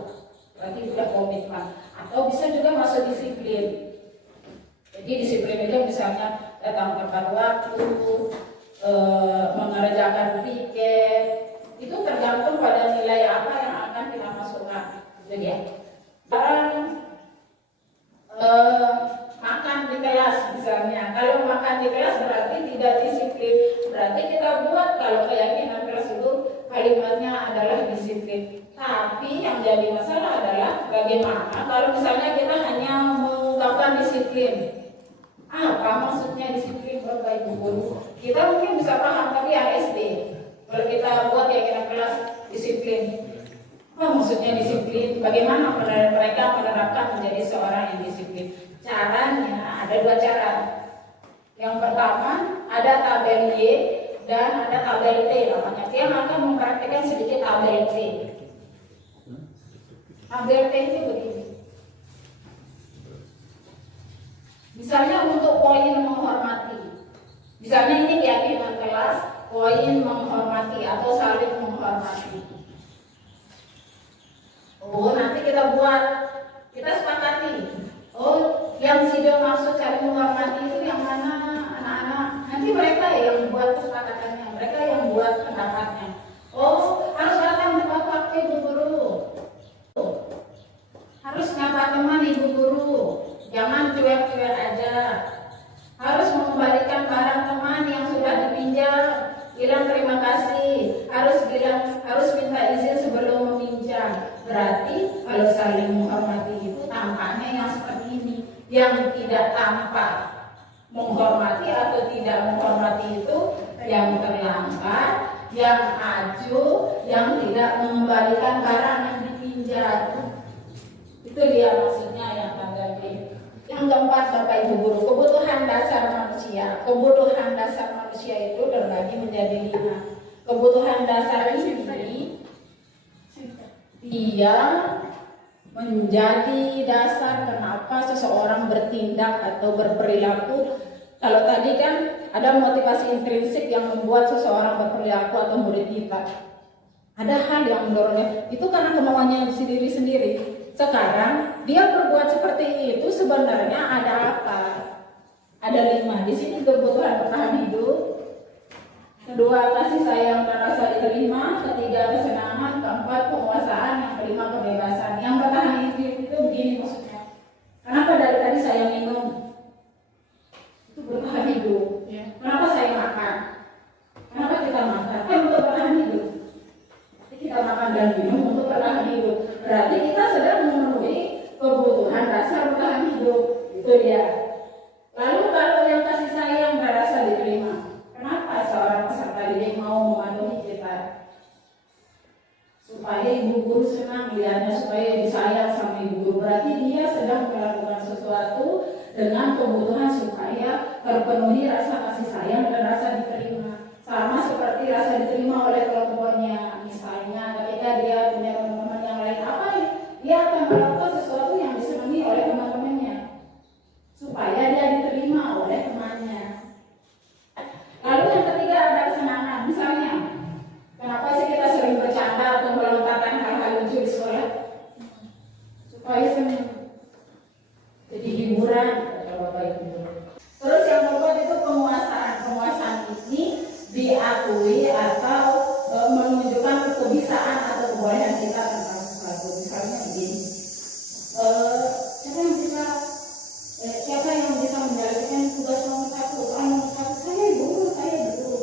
berarti sudah komitmen. Atau bisa juga masuk disiplin. Jadi disiplin itu misalnya datang tepat waktu, mengerjakan piket, itu tergantung pada nilai apa yang akan kita masukkan. Itu dia. Makan di kelas misalnya, kalau makan di kelas berarti tidak disiplin, berarti kita buat kalau keyakinan tersebut kalimatnya adalah disiplin. Tapi yang jadi masalah adalah bagaimana kalau misalnya kita hanya mengungkapkan disiplin. Apa maksudnya disiplin Bapak Ibu Guru? Kita mungkin bisa paham, tapi yang SD kalau kita buat keyakinan kelas disiplin, apa maksudnya disiplin? Bagaimana mereka menerapkan menjadi seorang yang disiplin? Caranya ada 2 cara. Yang pertama ada tabel Y dan ada tabel T namanya. Dia akan mempraktikkan sedikit tabel T. Tabel T itu begini. Misalnya untuk poin menghormati. Misalnya ini keyakinan kelas, poin menghormati atau saling menghormati. Oh, nanti kita buat, kita sepakati. Oh, yang Sido maksud saling menghormati itu yang mana anak-anak? Nanti mereka yang buat kesepakatannya, mereka yang buat pendapatnya. Oh, harus datang tepat waktu Ibu Guru. Harus nyapa teman Ibu Guru. Jangan cuek-cuek aja. Harus mengembalikan barang teman yang sudah dipinjam. Bilang terima kasih. Harus minta izin sebelum meminjam. Berarti kalau saling menghormati itu tampaknya yang seperti ini. Yang tidak tampak menghormati atau tidak menghormati itu yang terlambat, yang acuh, yang tidak mengembalikan barang yang dipinjam. Itu dia maksudnya yang tanda B. Yang keempat Bapak Ibu Guru, kebutuhan dasar manusia. Kebutuhan dasar manusia itu terbagi menjadi 5. Kebutuhan dasar ini dia menjadi dasar kenapa seseorang bertindak atau berperilaku. Kalau tadi kan ada motivasi intrinsik yang membuat seseorang berperilaku atau bertindak. Ada hal yang mendorongnya, itu karena kemauannya sendiri-sendiri. Sekarang dia berbuat seperti itu sebenarnya ada apa? Ada 5. Di sini kebutuhan bertahan hidup. Kedua, kasih sayang dan rasa diterima. Ketiga, kesenangan. Keempat, penguasaan. Yang kelima, kebebasan. Yang bertahan hidup itu begini maksudnya. Kenapa dari tadi saya minum? Itu bertahan hidup. Kenapa saya makan? Kenapa kita makan? Kan untuk bertahan hidup. Kita makan dan minum untuk bertahan hidup. Berarti kita sedang memenuhi kebutuhan dasar bertahan hidup. Itu dia. Lalu kalau yang kasih sayang dan rasa diterima, kenapa seorang peserta didik mau memenuhi kita? Supaya Ibu Guru senang melihatnya, supaya disayang sama Ibu Guru. Berarti dia sedang melakukan sesuatu dengan kebutuhan supaya terpenuhi rasa kasih sayang dan rasa diterima. Sama seperti rasa diterima oleh kelompoknya. Misalnya ketika dia punya teman-teman yang lain, apa dia akan melakukan sesuatu yang disenangi oleh teman-temannya supaya dia diterima oleh temannya. Lalu yang ketiga ada kesenangan. Misalnya, kenapa sih kita sering bercanda atau melontarkan hal-hal lucu di sekolah? Supaya senang. Jadi hiburan kata Bapak Ibu. Terus yang keempat itu penguasaan. Penguasaan ini diakui atau menunjukkan kebisaan atau kebolehan kita tentang sesuatu. Misalnya begini, siapa yang bisa menjalankan tugas nomor 1? Soal nomor 1 saya Ibu, saya betul.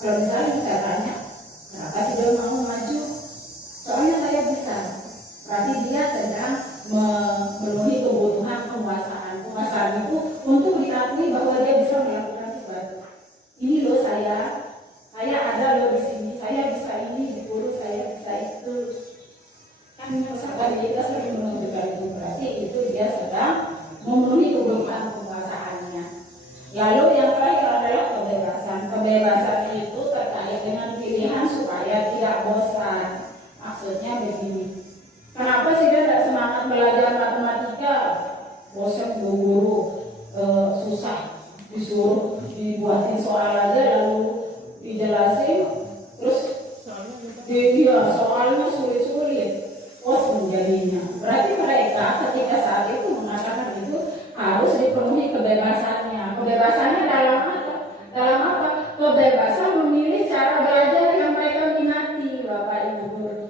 Kalau misalnya saya tanya, kenapa sih dia mau maju? Soalnya saya bisa. Berarti dia sedang memenuhi kebutuhan penguasaan. Penguasaan itu untuk diakui bahwa dia bisa melakukan sesuatu. Ini loh saya ada loh di sini, saya bisa ini, di guru saya bisa itu. Kan peserta kita sering menunjukkan itu, berarti itu dia sedang memenuhi kebutuhan penguasaannya. Lalu yang terakhir adalah kebebasan. Kebebasan itu terkait dengan pilihan supaya tidak bosan. Maksudnya begini, kenapa sih dia tidak semangat belajar? dibuatin soal aja lalu dijelasin, terus dia soalnya sulit-sulit, menjadinya. Berarti mereka ketika saat itu mengatakan itu harus dipenuhi kebebasannya. Kebebasannya dalam apa? Dalam apa? Kebebasan memilih cara belajar yang mereka minati, Bapak Ibu guru.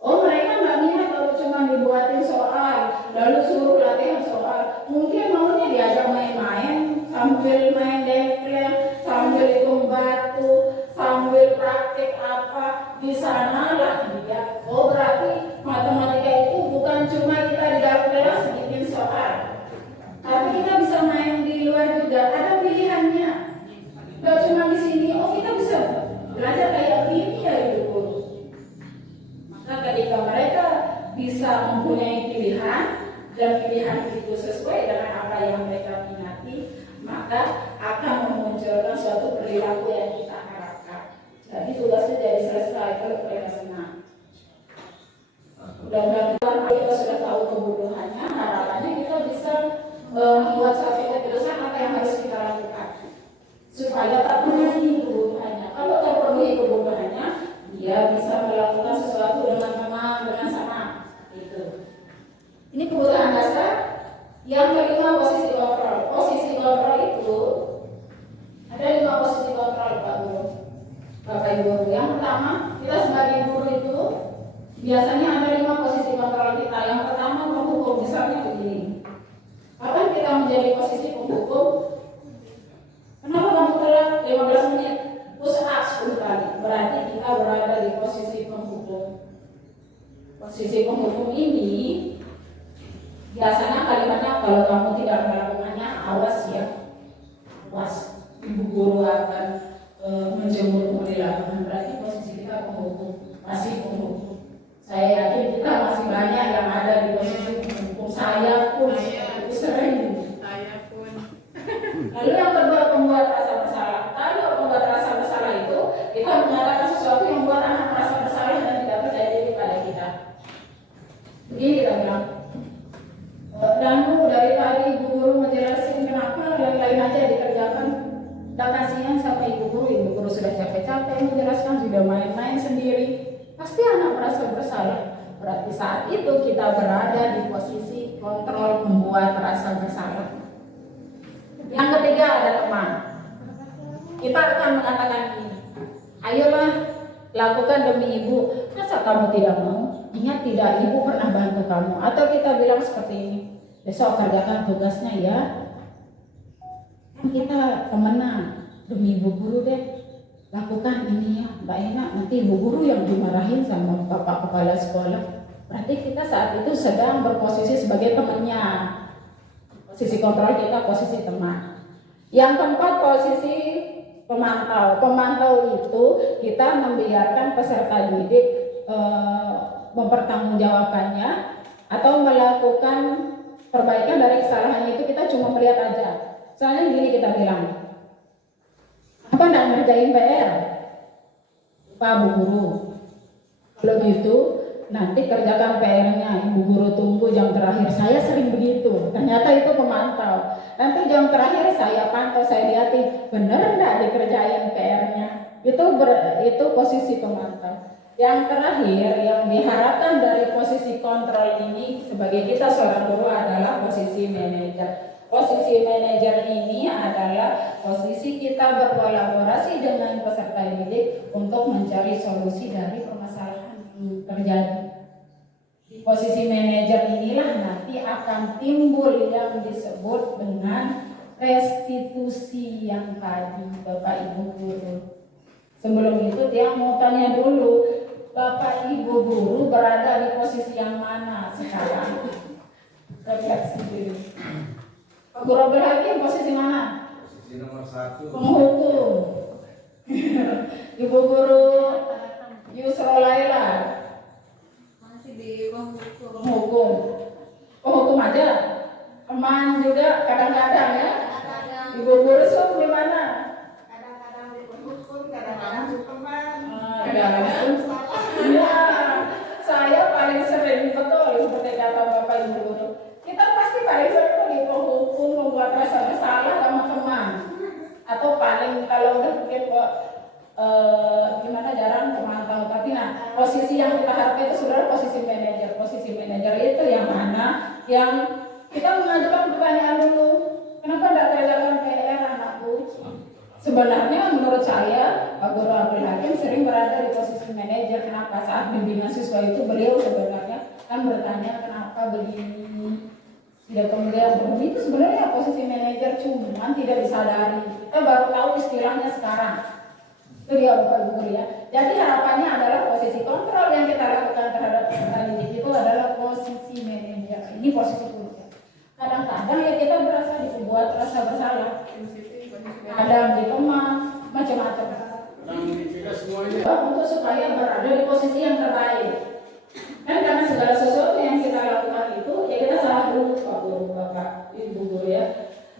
Oh, mereka nggak minat kalau cuma dibuatin soal, lalu suruh latihan soal. Mungkin maunya diajak main-main, sambil main dengkleng, sambil hitung batu, sambil praktik apa di sana lah dia. Oh, berarti matematika itu bukan cuma kita di dalam kelas bikin soal, tapi kita bisa main di luar juga. Ada pilihannya. Gak cuma di sini. Oh, kita bisa belajar kayak gini ya Ibu guru. Maka ketika mereka bisa mempunyai pilihan dan pilihan itu sesuai dengan apa yang mereka minati, maka akan memunculkan suatu perilaku yang kita harapkan. Jadi tugasnya jadi selesai kalau mereka senang. Mudah-mudahan kita sudah tahu kebutuhannya, harapannya kita bisa membuat suatu keputusan apa yang harus kita lakukan supaya terpenuhi kebutuhannya. Kalau terpenuhi kebutuhannya, dia bisa melakukan sesuatu dengan tenang, dengan senang. Itu. Ini kebutuhan dasar. Yang kelima, posisi kontrol. Posisi kontrol itu ada 5 posisi kontrol, Pak Guru, Bapak Ibu guru. Yang pertama, kita sebagai guru itu biasanya ada 5 posisi kontrol kita. Yang pertama, penghukum. Misalnya begini, kapan kita menjadi posisi penghukum? Kenapa kamu telat 15 menit? Push up 10 kali. Berarti kita berada di posisi penghukum. Posisi penghukum ini biasanya kalimatnya kalau kamu tidak melakukannya, awas ya, awas. Ibu guru akan menjemurmu di lapangan. Berarti posisi kita penghukum, masih penghukum. Saya yakin kita masih banyak yang ada di posisi penghukum. Saya pun sering. Saya pun. Lalu yang kedua, pembuat rasa bersalah. Kalau pembuat rasa bersalah itu kita mengatakan sesuatu yang membuat anak merasa bersalah dan tidak percaya diri pada kita. Begini kita bilang, dari tadi ibu guru menjelaskan kenapa yang lain aja dikerjakan. Tak kasihan sama ibu guru sudah capek-capek menjelaskan, sudah main-main sendiri. Pasti anak merasa bersalah. Berarti saat itu kita berada di posisi kontrol membuat rasa bersalah. Yang ketiga ada teman. Kita akan mengatakan ini, ayolah lakukan demi ibu. Masa kamu tidak mau? Ingat tidak, ibu pernah bantu kamu. Atau kita bilang seperti ini, besok kerjakan tugasnya ya. Kan kita temenan, demi ibu guru deh. Lakukan ini ya, nggak enak nanti ibu guru yang dimarahin sama bapak kepala sekolah. Berarti kita saat itu sedang berposisi sebagai temannya. Posisi kontrol kita posisi teman. Yang keempat, posisi pemantau. Pemantau itu kita membiarkan peserta didik mempertanggungjawabkannya atau melakukan perbaikan dari kesalahannya. Itu kita cuma melihat aja. Soalnya gini kita bilang, apa enggak ngerjain PR? Pak Bu Guru, kalau gitu nanti kerjakan PR-nya, Ibu Guru tunggu jam terakhir. Saya sering begitu, ternyata itu pemantau. Nanti jam terakhir saya pantau, saya lihatin bener enggak dikerjain PR-nya. Itu posisi pemantau. Yang terakhir yang diharapkan dari posisi kontrol ini sebagai kita seorang guru adalah posisi manajer. Posisi manajer ini adalah posisi kita berkolaborasi dengan peserta didik untuk mencari solusi dari permasalahan yang terjadi. Di posisi manajer inilah nanti akan timbul yang disebut dengan restitusi yang tadi, Bapak Ibu guru. Sebelum itu dia mau tanya dulu, Bapak Ibu guru berada di posisi yang mana sekarang? Refleksi dulu. Pak Guru Robert posisi mana? Posisi nomor 1. Penghukum. Ibu Guru Yusra Laila Masih di penghukum. penghukum. Penghukum aja. Teman juga kadang-kadang ya. Ibu Guru Sum di mana? Kadang-kadang di penghukum, kadang-kadang di teman. Ya, saya paling sering betul seperti kata Bapak Ibu Guru. Kita pasti paling sering di penghukum membuat rasa bersalah sama teman, atau paling paling kalau udah mungkin kok gimana jarang pemantau, tapi nah posisi yang kita harapkan itu sebenarnya posisi manajer itu yang mana yang kita mengajukan pertanyaan dulu, kenapa tidak kerjakan PR anakku? Sebenarnya menurut saya Pak Guru Abdul Hakim sering berada di posisi manajer. Kenapa? Saat bimbingan siswa itu beliau sebenarnya kan bertanya kenapa begini, tidak kemudian itu sebenarnya posisi manajer, cuman tidak disadari, kita baru tahu istilahnya sekarang. Itu dia Bapak Guru ya. Jadi harapannya adalah posisi kontrol yang kita lakukan terhadap peserta didik itu adalah posisi manajer. Ini posisi puncak. Kadang-kadang ya kita berasa dibuat rasa bersalah, ada di teman, macam-macam. Untuk supaya berada di posisi yang terbaik. Kan karena segala sesuatu yang kita lakukan itu ya kita salah dulu Pak Guru, Bapak, Ibu Guru ya.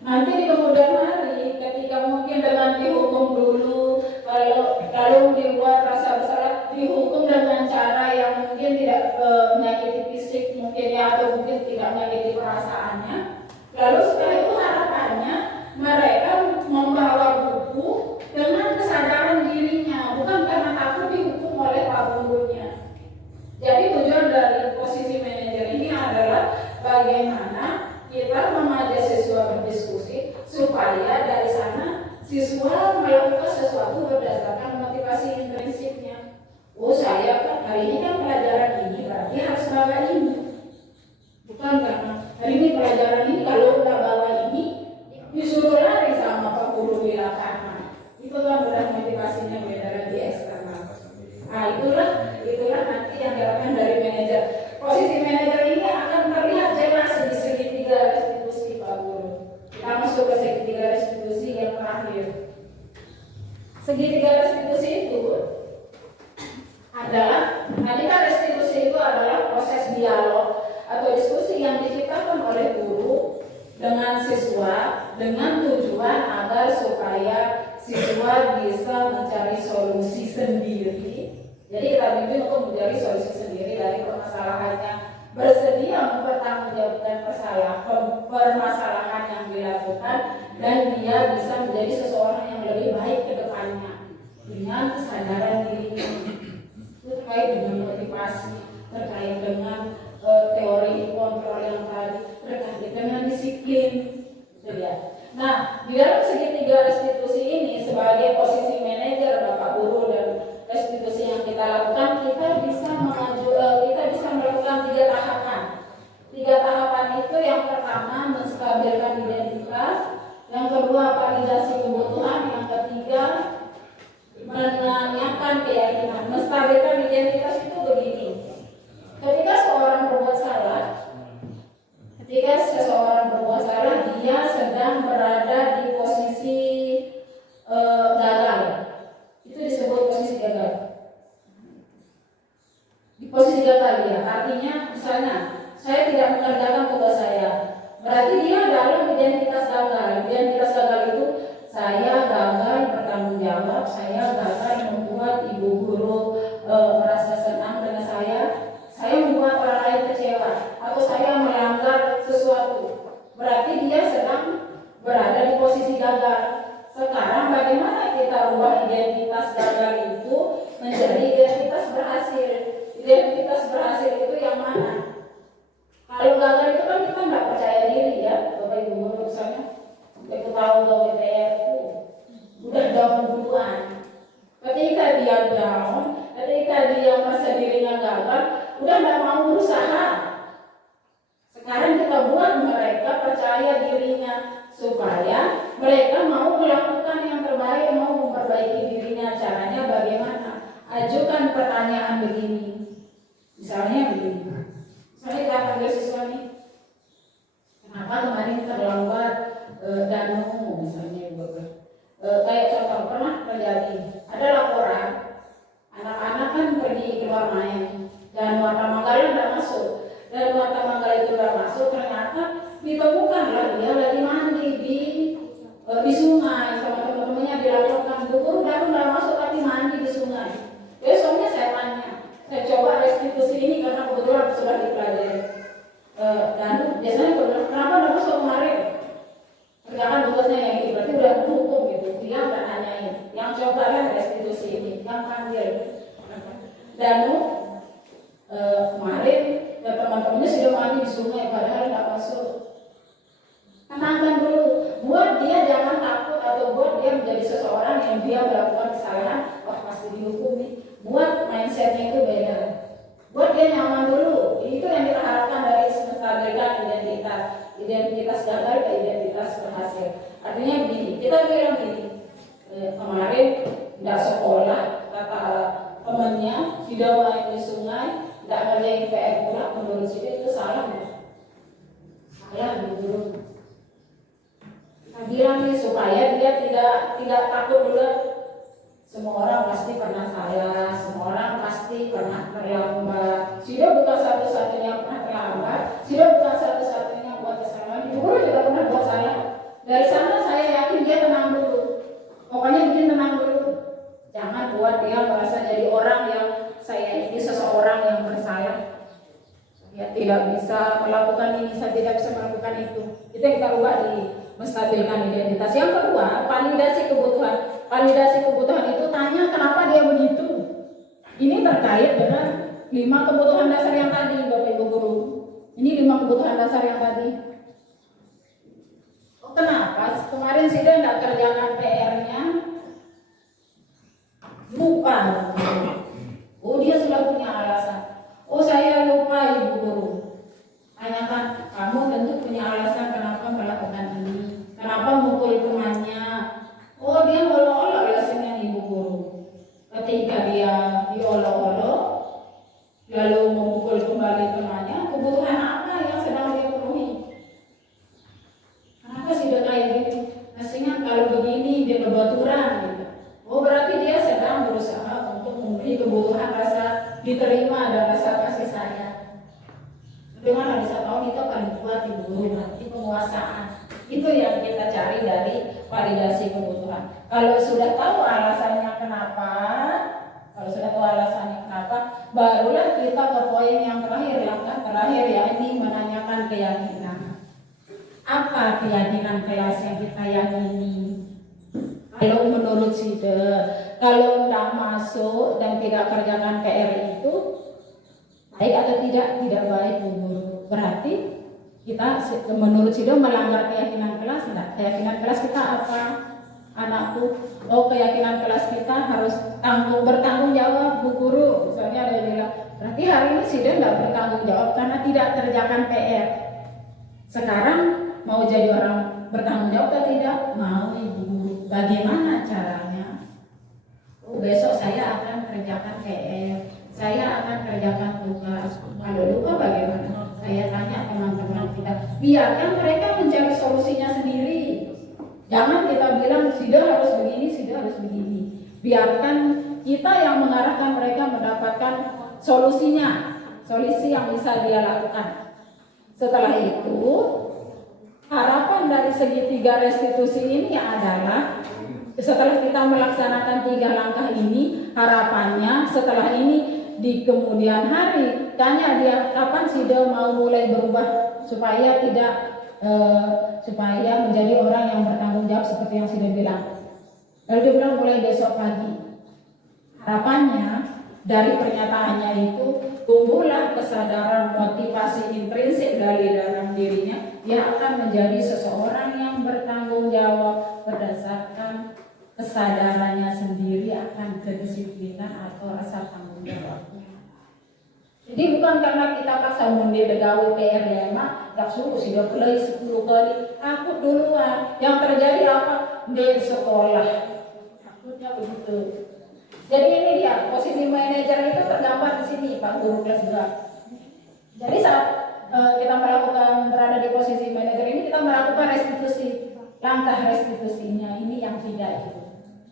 Nanti di kemudian hari ketika mungkin dengan dihukum dulu, kalau dibuat rasa bersalah, dihukum dengan cara yang mungkin tidak menyakiti fisik mungkin ya, atau mungkin tidak menyakiti perasaannya. Lalu setelah itu harapannya mereka membawa buku dengan kesadaran dirinya, bukan karena takut dihukum oleh Pak Gurunya. Jadi tujuan dari posisi manajer ini adalah bagaimana kita mengajak siswa berdiskusi supaya dari sana siswa melakukan sesuatu berdasarkan motivasi intrinsiknya. Oh saya kan hari ini kan pelajaran ini berarti harus bawa ini, bukan karena hari ini pelajaran ini kalau nggak bawa ini disuruh lari sama Pak Guru di lapangan. Itu kan berat motivasinya beda lagi eksternal. Nah itulah nanti yang dilakukan dari manajer. Posisi manajer ini akan terlihat jelas di segitiga restitusi Pak Guru. Kita masuk ke segitiga restitusi yang terakhir. Segitiga restitusi itu adalah, tadi kan restitusi itu adalah proses dialog atau diskusi yang diciptakan oleh guru dengan siswa dengan tujuan agar supaya siswa bisa mencari solusi sendiri. Jadi kita bimbing untuk mencari solusi sendiri dari permasalahannya, bersedia mempertanggungjawabkan permasalahan yang dilakukan, dan dia bisa menjadi seseorang yang lebih baik ke depannya dengan kesadaran dirinya. Itu terkait dengan motivasi, terkait dengan teori kontrol yang tadi, terkait dengan disiplin. Nah, di dalam segitiga restitusi ini sebagai posisi manajer Bapak Guru dan restitusi yang kita lakukan, kita bisa melakukan 3 tahapan. 3 tahapan itu yang pertama menstabilkan identitas, yang kedua validasi kebutuhan, yang ketiga menanyakan keyakinan. Menstabilkan identitas itu begini. Ketika seseorang berbuat salah, dia sedang berada di posisi gagal. Itu disebut posisi gagal. Di posisi gagal dia, artinya misalnya saya tidak mengerjakan tugas saya, berarti dia dalam identitas gagal. Identitas gagal itu saya gagal bertanggung jawab, saya gagal membuat ibu guru merasa senang dengan saya membuat orang lain kecewa, atau saya melanggar sesuatu. Berarti dia sedang berada di posisi gagal. Sekarang bagaimana kita ubah identitas gagal itu menjadi identitas berhasil? Identitas berhasil itu yang mana? Kalau gagal itu kan kita nggak percaya diri ya, Bapak Ibu Guru misalnya. Kita tahu bahwa WTR itu udah down duluan. Ketika dia down, ketika dia merasa dirinya gagal, udah nggak mau berusaha. Sekarang kita buat mereka percaya dirinya supaya mereka mau melakukan yang terbaik, mau memperbaiki dirinya. Caranya bagaimana? Ajukan pertanyaan begini. Misalnya begini. Misalnya kita panggil siswa nih, kenapa kemarin terlambat danu misalnya kayak contoh pernah terjadi ada laporan anak-anak kan pergi keluar main dan Warta Manggala tidak masuk, dan Warta Manggala itu tidak masuk, ternyata ditemukanlah dia lagi mandi di sungai sama teman-temannya. Dilaporkan guru udah nggak masuk tapi mandi di sungai. Besoknya saya tanya, saya coba restitusi ini karena kebetulan sudah dipelajari. Dan biasanya kenapa nggak masuk kemarin? Kerjakan tugasnya yang itu, berarti udah hukum gitu. Dia nggak nanya cobalah restitusi ini, yang panggil Danu kemarin teman-temannya sudah mandi di sungai padahal nggak masuk. Tenangkan dulu, buat dia jangan takut atau buat dia menjadi seseorang yang dia melakukan kesalahan, wah pasti dihukumi. Buat mindsetnya itu beda. Buat dia nyaman dulu, itu yang kita harapkan dari menstabilkan identitas gagal ke identitas berhasil. Artinya begini, kita bilang gini, kemarin nggak sekolah, kata temennya tidak main di sungai, nggak ngerjain PR pula, menurut saya itu salah. Salah dulu. Kita bilang nih supaya dia tidak takut dulu. Semua orang pasti pernah salah, semua orang pasti pernah terlambat. Sudah bukan satu-satunya pernah terlambat, sudah bukan satu-satunya buat kesalahan. Ibu guru juga pernah buat salah. Dari sana saya yakin dia tenang dulu. Pokoknya bikin tenang dulu. Jangan buat dia merasa jadi orang yang saya ini seseorang yang bersalah. Saya tidak bisa melakukan ini, saya tidak bisa melakukan itu. Itu yang kita ubah di menstabilkan identitas. Yang kedua, validasi kebutuhan. Validasi kebutuhan itu tanya kenapa dia begitu. Ini terkait dengan 5 kebutuhan dasar yang tadi, Bapak Ibu Guru. Ini 5 kebutuhan dasar yang tadi. Oh, kenapa? Kemarin Sida tidak kerjakan PR-nya. Lupa. Oh, dia sudah punya alasan. Oh, saya lupa Ibu Guru. Tanyakan, kamu tentu punya alasan kenapa melakukan ini. Kenapa mukul temannya? Oh, dia olok-olok alasannya Ibu Guru. Ketika dia diolok-olok, lalu memukul kembali temannya, kebutuhan apa yang sedang dia penuhi? Kenapa sih dia kayak gitu? Nasinya kalau begini dia kebaturan gitu. Oh, berarti dia sedang berusaha untuk memenuhi kebutuhan rasa diterima dan rasa kasih sayang. Dengan bisa tahu itu akan dibuat Ibu Guru nanti penguasaan. Itu yang kita cari dari validasi kebutuhan. Kalau sudah tahu alasannya kenapa, barulah kita ke poin yang terakhir, langkah terakhir, yakni menanyakan keyakinan. Apa keyakinan kelas yang kita yakini? Kalau menurut Sida, kalau tidak masuk dan tidak kerjakan PR itu baik atau tidak baik Bu Guru. Berarti kita menurut Sida melanggar keyakinan kelas enggak? Keyakinan kelas kita apa? Anakku, oh keyakinan kelas kita harus bertanggung jawab Bu Guru. Misalnya ada yang bilang, berarti hari ini Sida enggak bertanggung jawab karena tidak kerjakan PR. Sekarang mau jadi orang bertanggung jawab atau tidak? Mau Ibu Guru. Bagaimana caranya? Oh, besok saya akan kerjakan PR. Saya akan kerjakan tugas. Kalau lupa bagaimana? Saya tanya teman-teman kita. Biarkan mereka mencari solusinya sendiri. Jangan kita bilang Sida harus begini, Sida harus begini. Biarkan kita yang mengarahkan mereka mendapatkan solusinya, solusi yang bisa dia lakukan. Setelah itu, harapan dari segitiga restitusi ini adalah setelah kita melaksanakan 3 langkah ini, harapannya setelah ini di kemudian hari tanya dia kapan Sida mau mulai berubah supaya supaya menjadi orang yang bertanggung jawab seperti yang Sida bilang. Lalu dia bilang mulai besok pagi. Harapannya dari pernyataannya itu tumbuhlah kesadaran motivasi intrinsik dari dalam dirinya. Dia akan menjadi seseorang yang bertanggung jawab berdasarkan kesadarannya sendiri akan kedisiplinan atau rasa tanggung jawabnya. Jadi bukan karena kita paksa mundi begawe PR lema, tak suruh Sida play 10 kali, takut duluan. Yang terjadi apa? Di sekolah. Takutnya begitu. Jadi ini dia, posisi manajer itu tergambar di sini, Pak Guru kelas 2. Jadi saat kita berada di posisi manajer ini, kita melakukan restitusi. Langkah restitusinya ini yang tidak itu.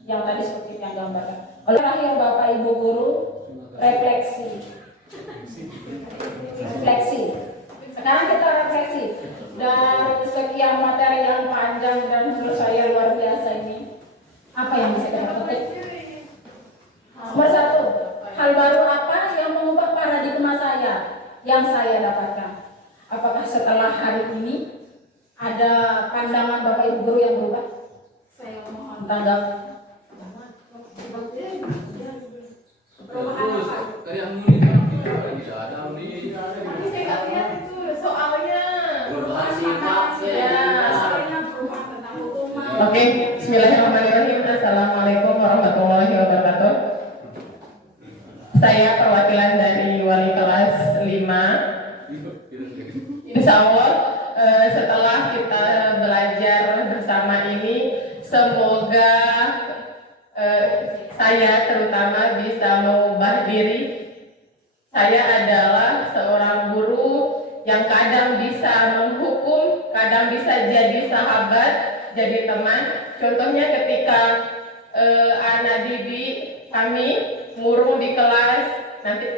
Yang tadi seperti yang gambarkan. Oleh terakhir Bapak Ibu Guru, refleksi. Sekarang kita refleksi dari sekian materi yang panjang dan menurut saya luar biasa ini. Apa yang bisa kita petik? Nomor 1, hal baru apa yang mengubah paradigma saya yang saya dapatkan? Apakah setelah hari ini ada pandangan Bapak Ibu Guru yang berubah? Saya mohon tanggap. Perubahan apa? Kayak bisa ada nih. Tapi saya nggak lihat itu soalnya. Perubahan Soalnya perubahan tentang hukuman. Oke, bismillahirrahmanirrahim. Assalamualaikum warahmatullahi wabarakatuh. Saya perwakilan dari wali kelas 5. Insya Allah setelah kita belajar bersama ini, semoga saya terutama bisa mengubah diri. Saya adalah seorang guru yang kadang bisa menghukum, kadang bisa jadi sahabat, jadi teman. Contohnya ketika anak didik kami murung di kelas, nanti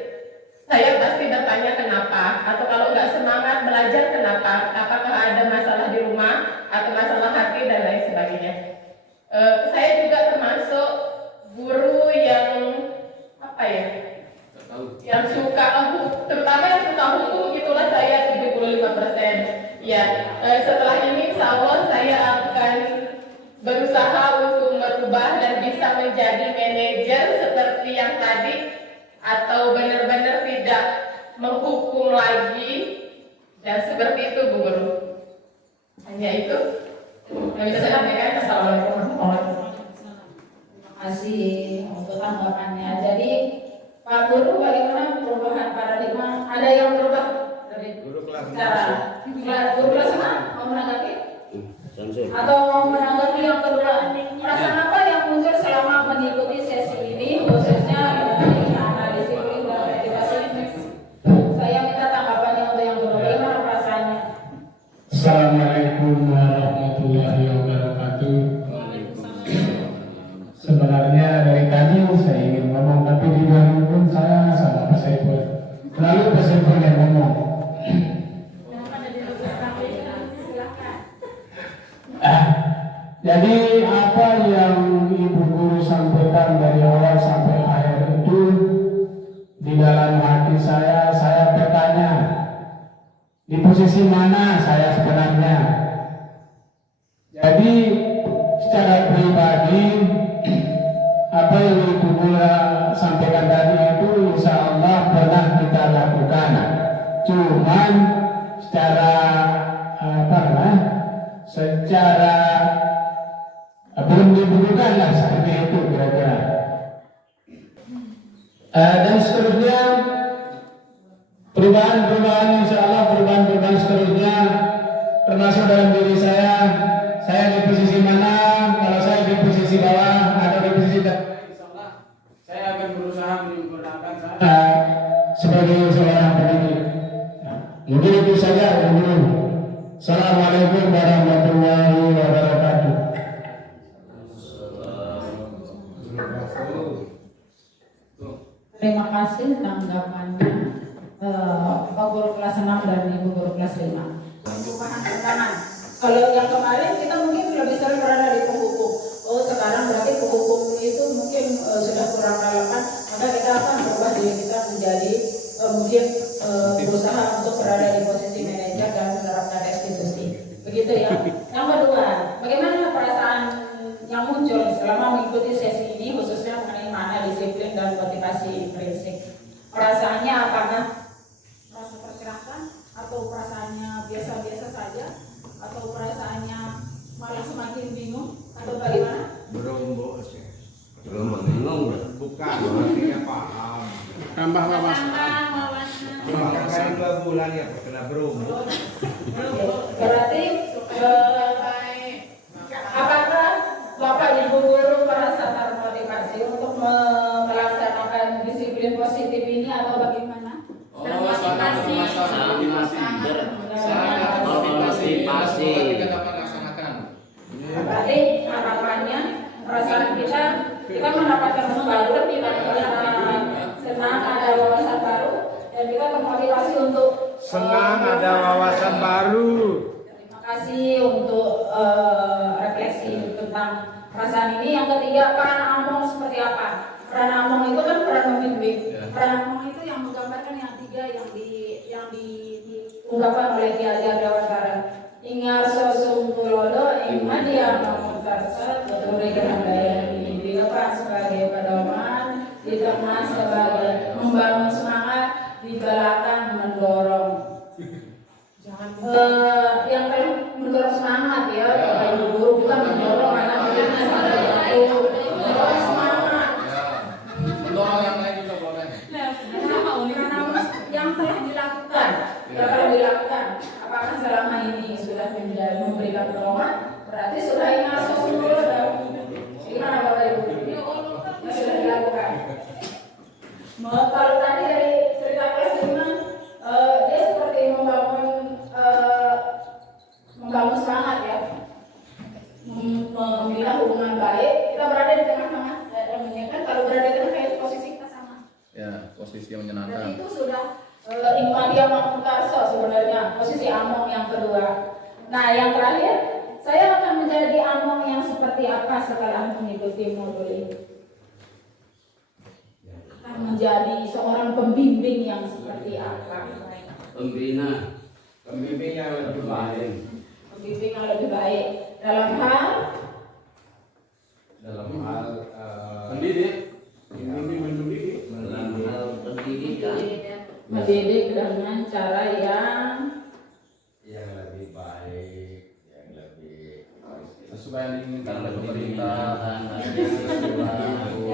saya pasti bertanya kenapa, atau kalau nggak semangat belajar kenapa, apakah ada masalah di rumah atau masalah hati dan lain sebagainya. Saya juga termasuk guru yang yang suka terutama yang suka hukum, itulah saya 75%. Ya, setelah ini insya Allah saya akan berusaha untuk merubah dan bisa menjadi manajer seperti yang tadi, atau benar-benar tidak menghukum lagi, dan seperti itu Bu Guru. Hanya itu yang bisa saya sampaikan. Assalamualaikum warahmatullahi wabarakatuh. Terima kasih untuk tanggapannya. Jadi Pak Guru, bagaimana perubahan paradigma? Ada yang berubah dari cara guru kelas 6 mau menanggapi? Atau mau menanggapi yang kedua? Perasaan apa yang muncul selama mengikuti sesi ini, khususnya mengenai anak disiplin dan motivasi? Saya minta tanggapannya untuk yang kedua. Bagaimana perasaannya? Assalamualaikum warahmatullahi wabarakatuh. Sebenarnya dari tadi saya ingin ngomong, tapi di dalam pun saya sama Pak Saiful. Lalu Pak Saiful yang ngomong. Jadi apa yang Ibu Guru sampaikan dari awal sampai akhir itu di dalam hati saya bertanya, di posisi mana saya sebenarnya. Jadi secara pribadi apa yang Ibu Guru sampaikan tadi itu insya Allah pernah kita lakukan. Cuman secara secara belum dibutuhkan lah seperti itu kira-kira. Dan seterusnya perubahan insya Allah perubahan seterusnya termasuk dalam diri saya di posisi mana, kalau saya di posisi bawah atau di posisi insya Allah saya akan berusaha menyempurnakan saya sebagai seorang pendidik. Mungkin itu saja. Assalamualaikum warahmatullahi wabarakatuh. Terima kasih tanggapannya Pak Guru kelas 6 dan Ibu Guru kelas 5. Perubahan tantangan. Kalau yang kemarin kita mungkin lebih sering berada di penghukum. Oh, sekarang berarti penghukum itu mungkin sudah kurang relevan. Maka kita akan berubah diri kita menjadi mungkin berusaha untuk berada di posisi manajer dan menerapkan restitusi. Begitu ya. Yang kedua, bagaimana perasaan yang muncul selama mengikuti sesi ini, khususnya mengenai makna disiplin dan motivasi prinsip? Perasaannya apakah merasa tercerahkan, atau perasaannya biasa-biasa saja, atau perasaannya malah semakin bingung, atau bagaimana? Belum bingung, bukan artinya paham. Tambah wawasan. Kan 2 bulan ya kena berombok. Berarti apakah Bapak Ibu Guru merasa termotivasi untuk melaksanakan disiplin positif ini atau bagaimana? Termotivasi. Berarti harapannya perasaan kita mendapatkan ilmu baru, kita merasa senang ada wawasan baru, dan kita termotivasi untuk Senang ada wawasan baru. Terima kasih untuk refleksi tentang perasaan ini. Yang ketiga, peran Among seperti apa? Peran Among itu kan peran pembimbing. Peran Among itu yang menggambarkan yang tiga yang diungkapkan oleh Ki Hajar Dewantara. Ingar sosum tulodo, iman dia Among Tarsa, betul dengan daya ini. Beliau peran sebagai Kalau tadi dari cerita kelas 5, dia seperti membangun semangat ya, membina hubungan baik. Kita berada di tengah-tengah, kan kalau berada di tengah itu posisi kita sama. Ya, posisi yang Dan menyenangkan. itu sudah Ingmadia Mahmutarso sebenarnya posisi among yang kedua. Nah yang terakhir, saya akan menjadi among yang seperti apa setelah mengikuti modul ini? Akan menjadi seorang pembimbing yang seperti apa? Pembimbing yang lebih baik. Pembimbing yang lebih baik dalam hal Pendidik. Pembimbing mendidik. dalam hal pendidikan mendidik dengan cara Yang lebih baik, yang lebih Sesuai yang diinginkan oleh pemerintah.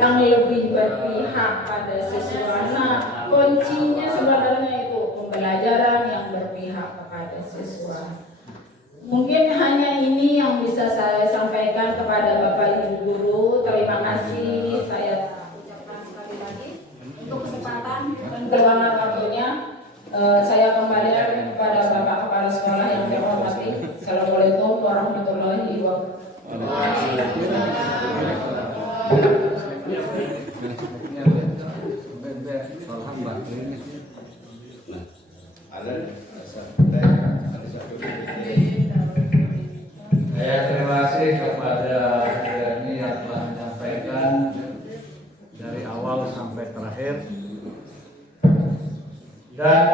yang lebih berpihak pada siswa. Nah, kuncinya sebenarnya itu pembelajaran yang berpihak kepada siswa. Mungkin hanya ini yang bisa saya sampaikan kepada Bapak Ibu guru. Terima kasih saya ucapkan sekali lagi untuk kesempatan dan berwarna waktunya. Saya kembalikan kepada Bapak Kepala Sekolah yang saya hormati. Assalamualaikum warahmatullahi Saya terima kasih kepada Jeremy yang telah menyampaikan dari awal sampai terakhir. Dan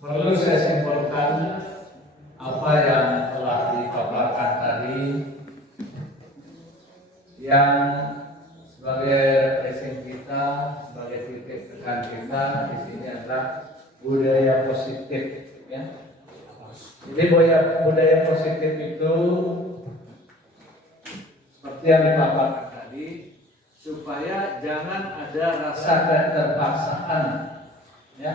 perlu saya simpulkan apa yang telah dipaparkan tadi, yang sebagai prinsip kita, sebagai titik tekan kita di sini adalah budaya positif, ya. Jadi budaya positif itu seperti yang dipaparkan tadi, supaya jangan ada rasa keterpaksaan, ya.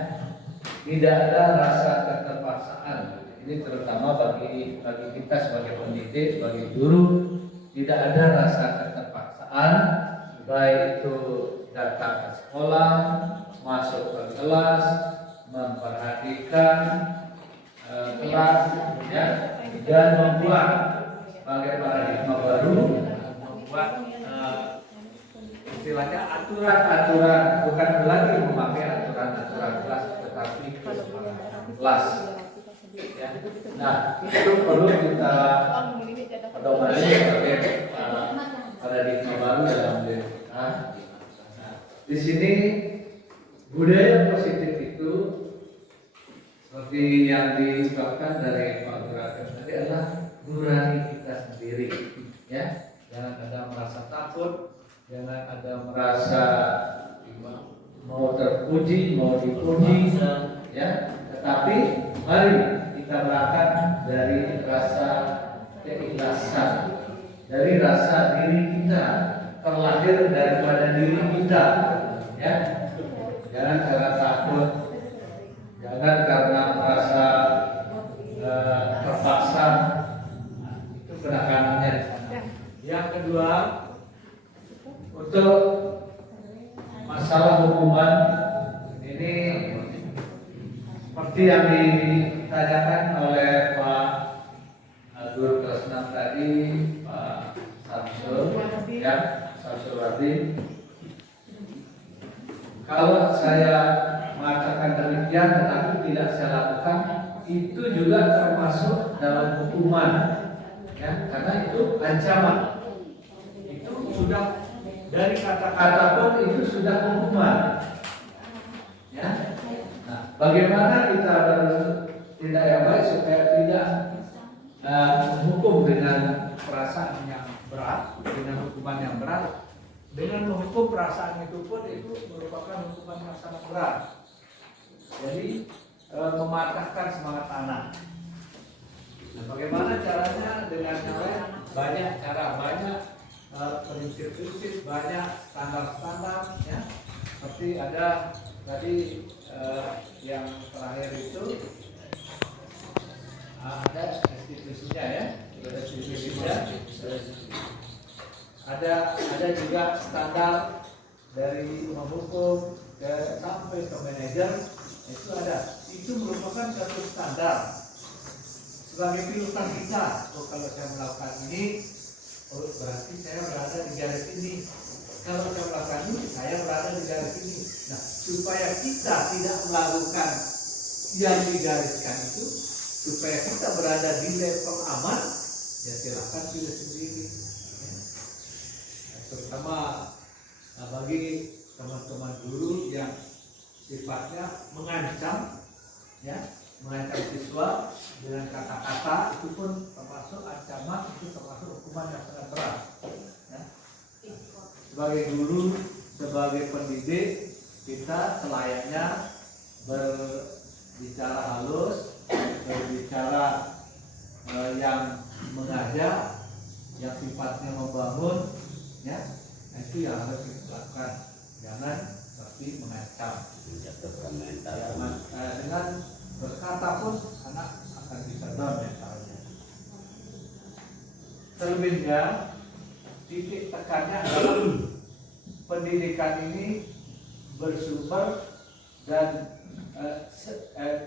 Tidak ada rasa keterpaksaan. Ini terutama bagi kita sebagai pendidik, sebagai guru, tidak ada rasa keterpaksaan, baik itu datang ke sekolah, masuk ke kelas, memperhatikan kelas, ya, dan membuat sebagai paradigma baru, membuat istilahnya aturan-aturan, bukan lagi memakai aturan-aturan kelas, tetapi kelas. Ya. Nah, itu perlu kita pedomani sebagai paradigma baru dalam diri kita. Nah, di sini budaya positif itu seperti yang disebutkan dari Pak Gurakan tadi adalah nurani kita sendiri, ya. Jangan ada merasa takut, jangan ada merasa mau terpuji, mau dipuji, ya. Tetapi mari kita berangkat dari rasa keikhlasan, dari rasa diri kita, terlahir daripada diri kita, ya. Jangan karena takut, jangan karena merasa terpaksa, itu penekanannya. Yang kedua, untuk masalah hukuman ini seperti yang ditanyakan oleh Pak Guru kelas 6 tadi, Pak Samsul, ya, Samsul Wadi. Kalau saya mengatakan demikian tetapi tidak saya lakukan, itu juga termasuk dalam hukuman, ya, karena itu ancaman. Itu sudah dari kata-kata pun itu sudah hukuman, ya. Nah, bagaimana kita tidak yang baik supaya tidak menghukum dengan perasaan yang berat, dengan hukuman yang berat. Dengan menghukum perasaan itu pun itu merupakan hukuman yang sangat berat. Jadi mematahkan semangat anak. Nah, bagaimana caranya? Dengan banyak cara, banyak prinsip-prinsip, banyak standar-standar, ya. Seperti ada tadi yang terakhir itu ada institusinya, ya, ada institusinya. Ada juga standar dari umum hukum sampai ke manajer itu ada. Itu merupakan satu standar sebagai pilutan kita. Oh, kalau saya melakukan ini, oh berarti saya berada di garis ini. Kalau saya melakukan ini, saya berada di garis ini. Nah, supaya kita tidak melakukan yang digariskan itu, supaya kita berada di level aman, ya silakan pilih sendiri. Ya. Nah, terutama bagi teman-teman guru yang sifatnya mengancam, ya, mengancam siswa dengan kata-kata, itu pun termasuk ancaman, itu termasuk hukuman yang sangat berat. Ya. Sebagai guru, sebagai pendidik, kita selayaknya berbicara halus, berbicara yang mengajak, yang sifatnya membangun, ya, itu yang harus kita lakukan. Jangan tapi mengancam. Dengan berkata pun anak akan bisa down mentalnya. Selebihnya titik tekannya adalah pendidikan ini bersumber dan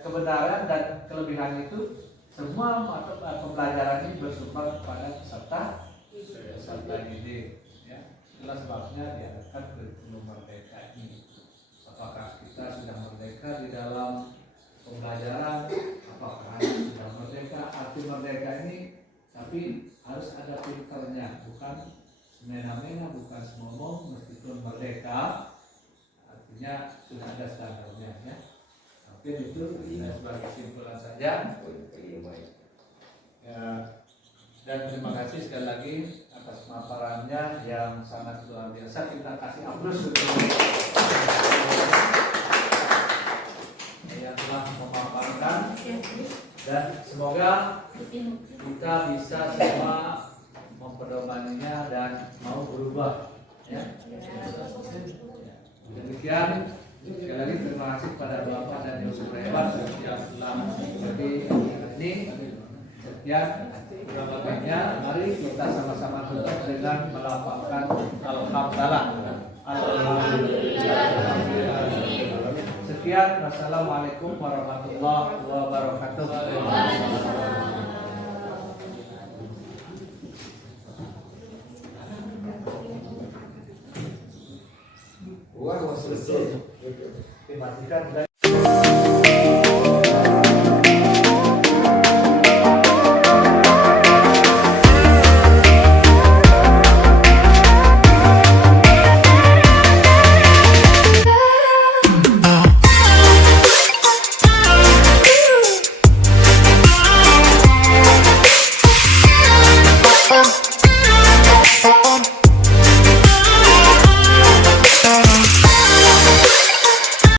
kebenaran dan kelebihan itu semua mata pembelajaran ini bersumber pada peserta didik. Ya, itulah sebabnya diadakan kurikulum merdeka ini. Apakah kita sudah merdeka di dalam pembelajaran? Apakah sudah merdeka? Arti merdeka ini, tapi harus ada filternya, bukan semena-mena, bukan semomong. Meskipun merdeka, artinya sudah ada standarnya, ya. Mungkin itu sebagai kesimpulan saja. Ya, dan terima kasih sekali lagi atas pemaparannya yang sangat luar biasa. Kita kasih aplaus untuk yang telah memaparkan, dan semoga kita bisa semua memperdomaninya dan mau berubah, ya. Demikian, sekali lagi terima kasih pada Bapak dan Ibu Surewan yang telah mengikuti ini. Sekian, kurang lebihnya mari kita sama-sama tutup dengan melafalkan alhamdulillah. Sekian, wassalamualaikum warahmatullahi wabarakatuh. Wah, selesai. Dimatikan.